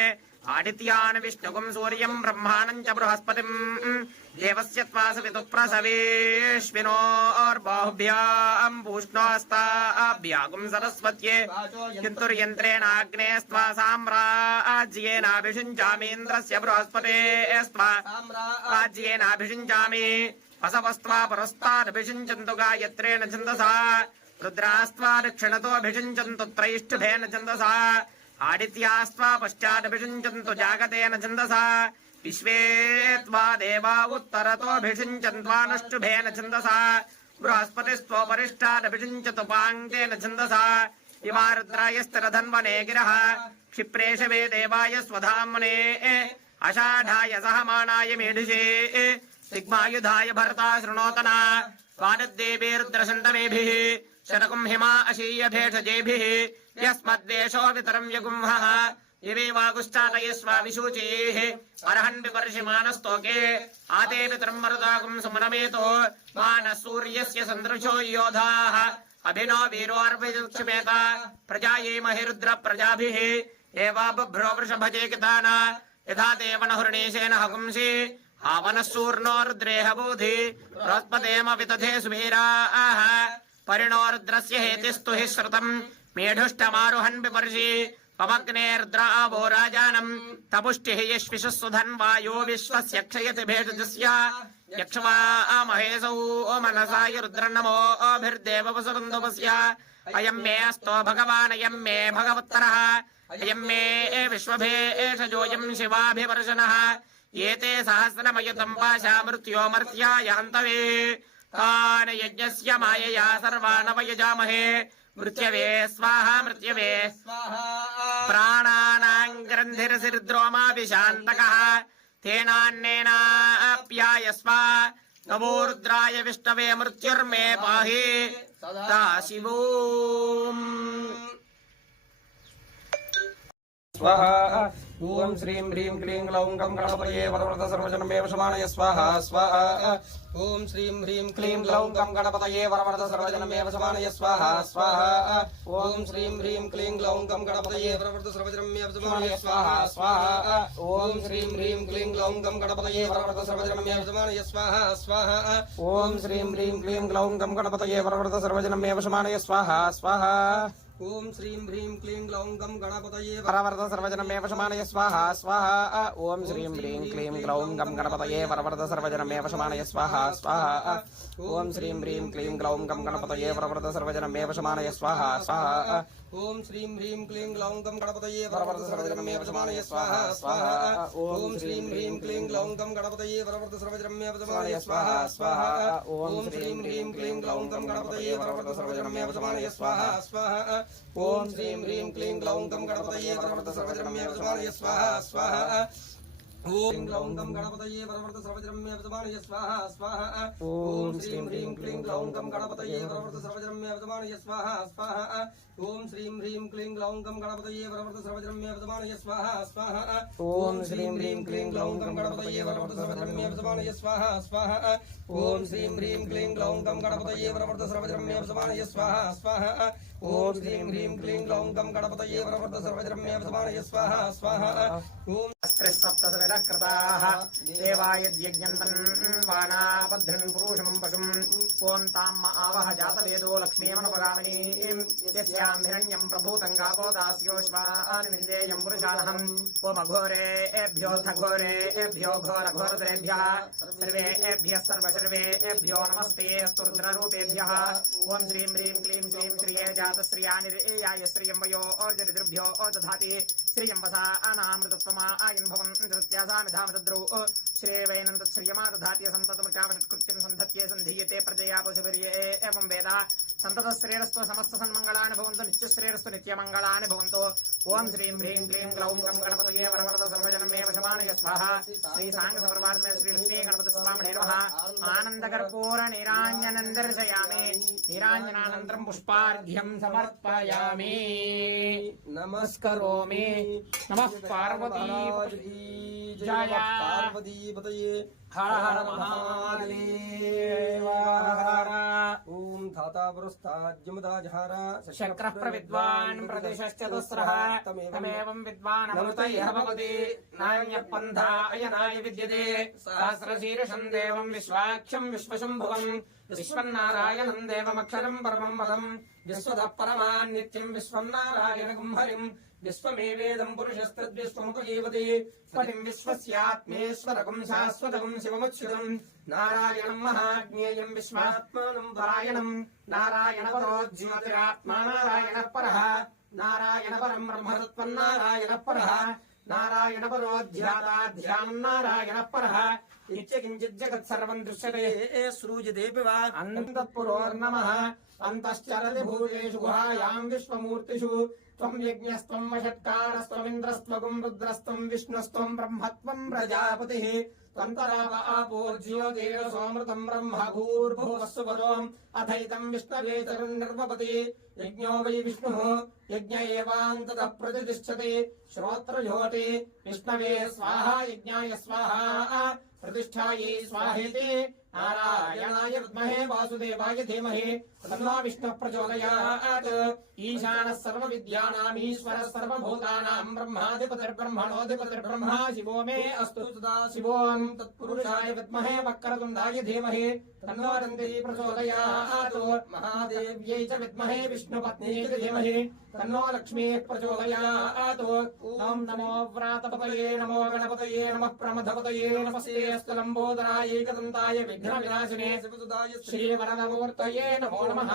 आदित्यान् विष्णुकम् सूर्यम् ब्रह्माणम् च बृहस्पतिम् देवस्य त्वासविदुःप्रसवेश्विनोर्बाहुभ्याम् पूष्णोस्ताभ्याम् सरस्वत्ये किन्तुर्यन्त्रेणाग्नेस्त्वा साम्राज्येनाभिषिञ्चामीन्द्रस्य बृहस्पतेस्त्वा राज्येनाभिषिञ्चामि असवस्त्वा पुरस्तादभिषिञ्चन्तु गायत्रेण छन्दसा रुद्रास्त्वा दक्षिणतोऽभिषिञ्चन्तु त्रैष्ठुभेन छन्दसा आदित्यास्त्वा पश्चादभिषिञ्चन्तु जागतेन छन्दसा विश्वे त्वा देवा उत्तरतोऽभिषिञ्चन्त्वानुष्टुभेन छन्दसा बृहस्पतिस्त्वोपरिष्टादभिषिञ्चतु पाङ्क्तेन छन्दसा इमा रुद्रायस्तिरधन्वने गिरः क्षिप्रेशवे देवाय स्वधाम्ने अषाढाय सहमानाय मेढुषे सिग्मायुधाय भरता शृणोतना स्वादद्देवे रुद्रशन्तमेभिः शतकम् हिमा अशीय भेषजेभिः यस्मद्देशो वितरम् यगुंहः इवे वागुश्चातयस्वाविशूचेः अर्हन् विपर्षिमानस्तोके आते पितरम् सुमनमेतो मानः सूर्यस्य सन्दृशो योधाः अभिनो वीरोऽर्पितुक्षमेत प्रजाये महिरुद्र प्रजाभिः एवा बभ्रो वृषभजे किताना यथा देवनहुर्णेशेन हकुंसि आवनः सूर्णो रुद्रेह बोधि बृहस्पतेम वितथे सुवीराः परिणो रुद्रस्य हेतिस्तु हि श्रुतम् मेढुष्टमारुहन् विपर्षि पमग्नेर्द्रावो राजानम् तपुष्टिः यश्विषः सुधन्वायो विश्वस्य क्षयति भेषजस्य यक्षवा महेशौ मनसाय रुद्रन्नमो अभिर्देववसुरन्दुपस्य अयम् मे अस्तो भगवान् अयम् मे भगवत्तरः अयम् मे विश्वभेषजोऽयम् शिवाभिवर्षणः एते सहस्रमयुतम् पाशा मृत्यो मर्त्याय हन्तवे तान् यज्ञस्य मायया सर्वान् वयजामहे मृत्यवे स्वाहा मृत्यवे स्वाहा प्राणानाम् ग्रन्थिरसिरुद्रोमाभिशान्तकः तेनान्नेनाप्यायस्व नमो रुद्राय विष्णवे मृत्युर्मे पाहि सदाशिवो स्वाहा ओम श्रीं ह्रीं क्लीं ग्लौं गं गणपतये वरवरद सर्वजनमेव शमानय स्वाहा स्वाहा ओम श्रीं ह्रीं क्लीं ग्लौं गं गणपतये वरवरद सर्वजनमेव शमानय स्वाहा स्वाहा ओम श्रीं ह्रीं क्लीं ग्लौं गं गणपतये वरवरद सर्वजनमेव शमानय स्वाहा स्वाहा ओम श्रीं ह्रीं क्लीं ग्लौं गं गणपतये वरवरद सर्वजनमेव शमानय स्वाहा स्वाहा ओम श्रीं ह्रीं क्लीं ग्लौं गं गणपतये वरवरद सर्वजनमेव शमानय स्वाहा स्वाहा ओम श्रीं ह्रीं क्लीं ग्लौं गं गणपतये वरवरद सर्वजनमेव शमानय स्वाहा स्वाहा ओम श्रीं ह्रीं क्लीं ग्लौं गं गणपतये वरवरद सर्वजनमेव शमानय स्वाहा स्वाहा ओम श्रीं ह्रीं क्लीं ग्लौं गं गणपतये वरवरद सर्वजनमेव शमानय स्वाहा स्वाहा ओम श्रीं ह्रीं क्लीं ग्लौं गं गणपतये वरवरद सर्वजनमेव शमानय स्वाहा स्वाहा ओम श्रीं ह्रीं क्लीं ग्लौं गं गणपतये वरवरद सर्वजनमेव शमानय स्वाहा स्वाहा ओम श्रीं ह्रीं क्लीं ग्लौं गं गणपतये वरवरद सर्वजनमेव शमानय स्वाहा स्वाहा ओम श्रीं ह्रीं क्लीं ग्लौं गं गणपतये वरवरद सर्वजनमेव शमानय स्वाहा स्वाहा ओम ग्लौं गं गणपतये वरवरद सर्वजनमेव शमानय स्वाहा स्वाहा ओम श्रीं ह्रीं क्लीं ग्लौं गं गणपतये वरवरद सर्वजनमेव शमानय स्वाहा स्वाहा ओम श्रीं ह्रीं क्लीं ग्लौं गं गणपतये वरवरद सर्वजनमेव शमानय स्वाहा स्वाहा ओम श्रीं ह्रीं क्लीं ग्लौं गं गणपतये वरवरद सर्वजनमेव शमानय स्वाहा स्वाहा ओम श्रीं ह्रीं क्लीं ग्लौं गं गणपतये वरवरद सर्वजनमेव शमानय स्वाहा स्वाहा ओम श्रीं ह्रीं क्लीं ग्लौं गं गणपतये वरवरद सर्वजनमेव शमानय स्वाहा स्वाहा ओम सप्तशतः कृताः देवायद्यज्ञन्वन्वानापध्रन् पुरुषं पशुम् ॐ ताम् आवह जातवेदो लक्ष्मीमनुपगामिनीं यस्याम् हिरण्यम् प्रभूतम् गावो दास्योश्वान् विन्देयम् पुरुषानहम् ॐ अघोरेभ्योऽथ घोरेभ्यो घोरघोरतरेभ्यः सर्वेभ्यः सर्वसर्वेभ्यो नमस्ते अस्तु रुद्ररूपेभ्यः ॐ श्रीं ह्रीं क्लीं श्रीं श्रिये जातश्रियानिर्याय श्रियं वयो अजरिद्भ्यो दधाति श्रियं वसानामृतत्वमा आयन् भवन् धृत्यासामिधामतद्रौ श्रेवैनं तत्श्रियमा दधाति सन्ततमृचावषत्कृत्यं सन्धत्ये सन्धीयते प्रजया पशुभिर्ये एवं वेद सन्ततश्रेयस्तु समस्तसन्मङ्गलानि भवन्तु नित्यश्रेयस्तु नित्यमङ्गलानि भवन्तु ॐ श्रीं ह्रीं क्लीं ग्लौं गं गणपतये वरवरद सर्वजनमेव शमानय स्वाहा श्री साङ्गसमर्वार्थे श्री लक्ष्मी गणपतिस्वामिने नमः आनन्दकर्पूरनिराञ्जनं दर्शयामि निराञ्जनानन्तरं पुष्पार्घ्यं समर्पयामि नमस्करोमि नमः पार्वती जय पार्वतीपतये हर हर महादेव ओम धाता पुरस्ताद्यमुदा जहारा शक्रः प्रविद्वान् प्रदिशश्चतुस्रः तमेवं विद्वान् अमृतयः भवति नान्यः पन्था अयनाय विद्यते सहस्रशीर्षं देवं विश्वाख्यं विश्वशम्भुवम् विश्वन्नारायणं देवमक्षरं परमं पदम् विश्वतः परमान् नित्यं विश्वं नारायणगं हरिम् विश्वमेवेदं पुरुषस्तद्विश्वमुपजीवति पतिं विश्वस्यात्मेश्वरकं शाश्वतकं शिवमुच्युतं नारायणं महाज्ञेयं विश्वात्मानं परायणं नारायणपरो ज्योतिरात्मा नारायणः परः नारायणपरं ब्रह्मतत्त्वं नारायणः परः नारायणपरो ध्याताध्यानं नारायणः परः नित्यकिञ्चित् जगत् सर्वं दृश्यते सृजतेऽपि वा अन्तःपुरोर्नमः अन्तश्चरति भूतेषु गुहायां विश्वमूर्तिषु त्वं यज्ञस्त्वं वषट्कारस्त्वमिन्द्रस्त्वगुं रुद्रस्त्वं विष्णुस्त्वं ब्रह्मत्वं प्रजापतिः त्वन्तराप आपूर्ज्यो देव सोमृतम् ब्रह्म भूर्भुवस्सुवरोम् अथैतम् विष्णवे चरुन्निर्वपति यज्ञो वै विष्णुः यज्ञ एवान्ततः प्रतिष्ठते श्रोत्रयोटे विष्णवे स्वाहा यज्ञाय स्वाहा प्रतिष्ठायै स्वाहेति नारायणाय विद्महे वासुदेवाय धीमहि तन्नो विष्णुः प्रचोदयात् ईशानः सर्वविद्यानाम् ईश्वरः सर्वभूतानाम् ब्रह्माधिपतिर्ब्रह्मणोऽधिपतिर्ब्रह्मा शिवो मे अस्तु शिवोऽहम् तत्पुरुषाय विद्महे वक्रतुण्डाय धीमहि तन्नो दन्ती प्रचोदयात् महादेव्यै च विद्महे विष्णुपत्न्यै च धीमहि तन्नो लक्ष्मीः प्रचोदयात् ॐ नमो व्रातपतये नमो गणपतये नमः प्रमथपतये नमस्ते स्थलम्बोदराय एकदन्ताय विघ्नविनाशिने श्रीवरदमूर्तये नमो नमः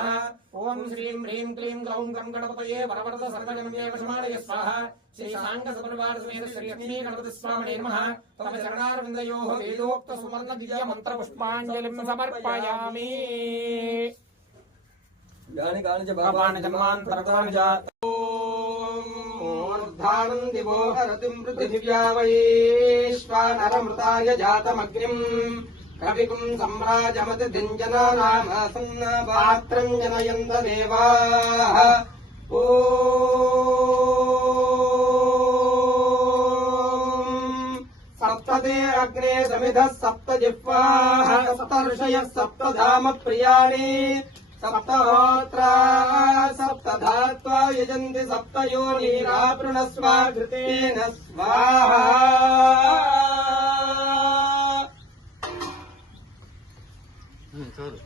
ॐ श्रीं ह्रीं क्लीं ग्लौं गं गणपतये वरवरद सर्वजनमे वशमानय स्वाहा श्री सांगसपरिवारसमेत श्री लक्ष्मी गणपति स्वामिने नमः तव चरणारविन्दयोः वेदोक्त सुवर्ण दिव्य मंत्र पुष्पाञ्जलिं समर्पयामि गानि गानि च भगवान् जन्मान्तरकानि च ऊर्ध्वानं दिवो हरतिं पृथिव्या वैश्वानरमृताय जातमग्निम् कविकुम् सम्राजमतिथिञ्जनानामासन्नपात्रम् जनयन्त देवाः ॐ सप्तते अग्ने समिधः सप्त जिह्वाः सप्त ऋषयः सप्त धाम प्रियाणि सप्तहोत्रा सप्तधात्वा यजन्ति सप्त योनिरापृणस्वा घृतेन स्वाहा చాలు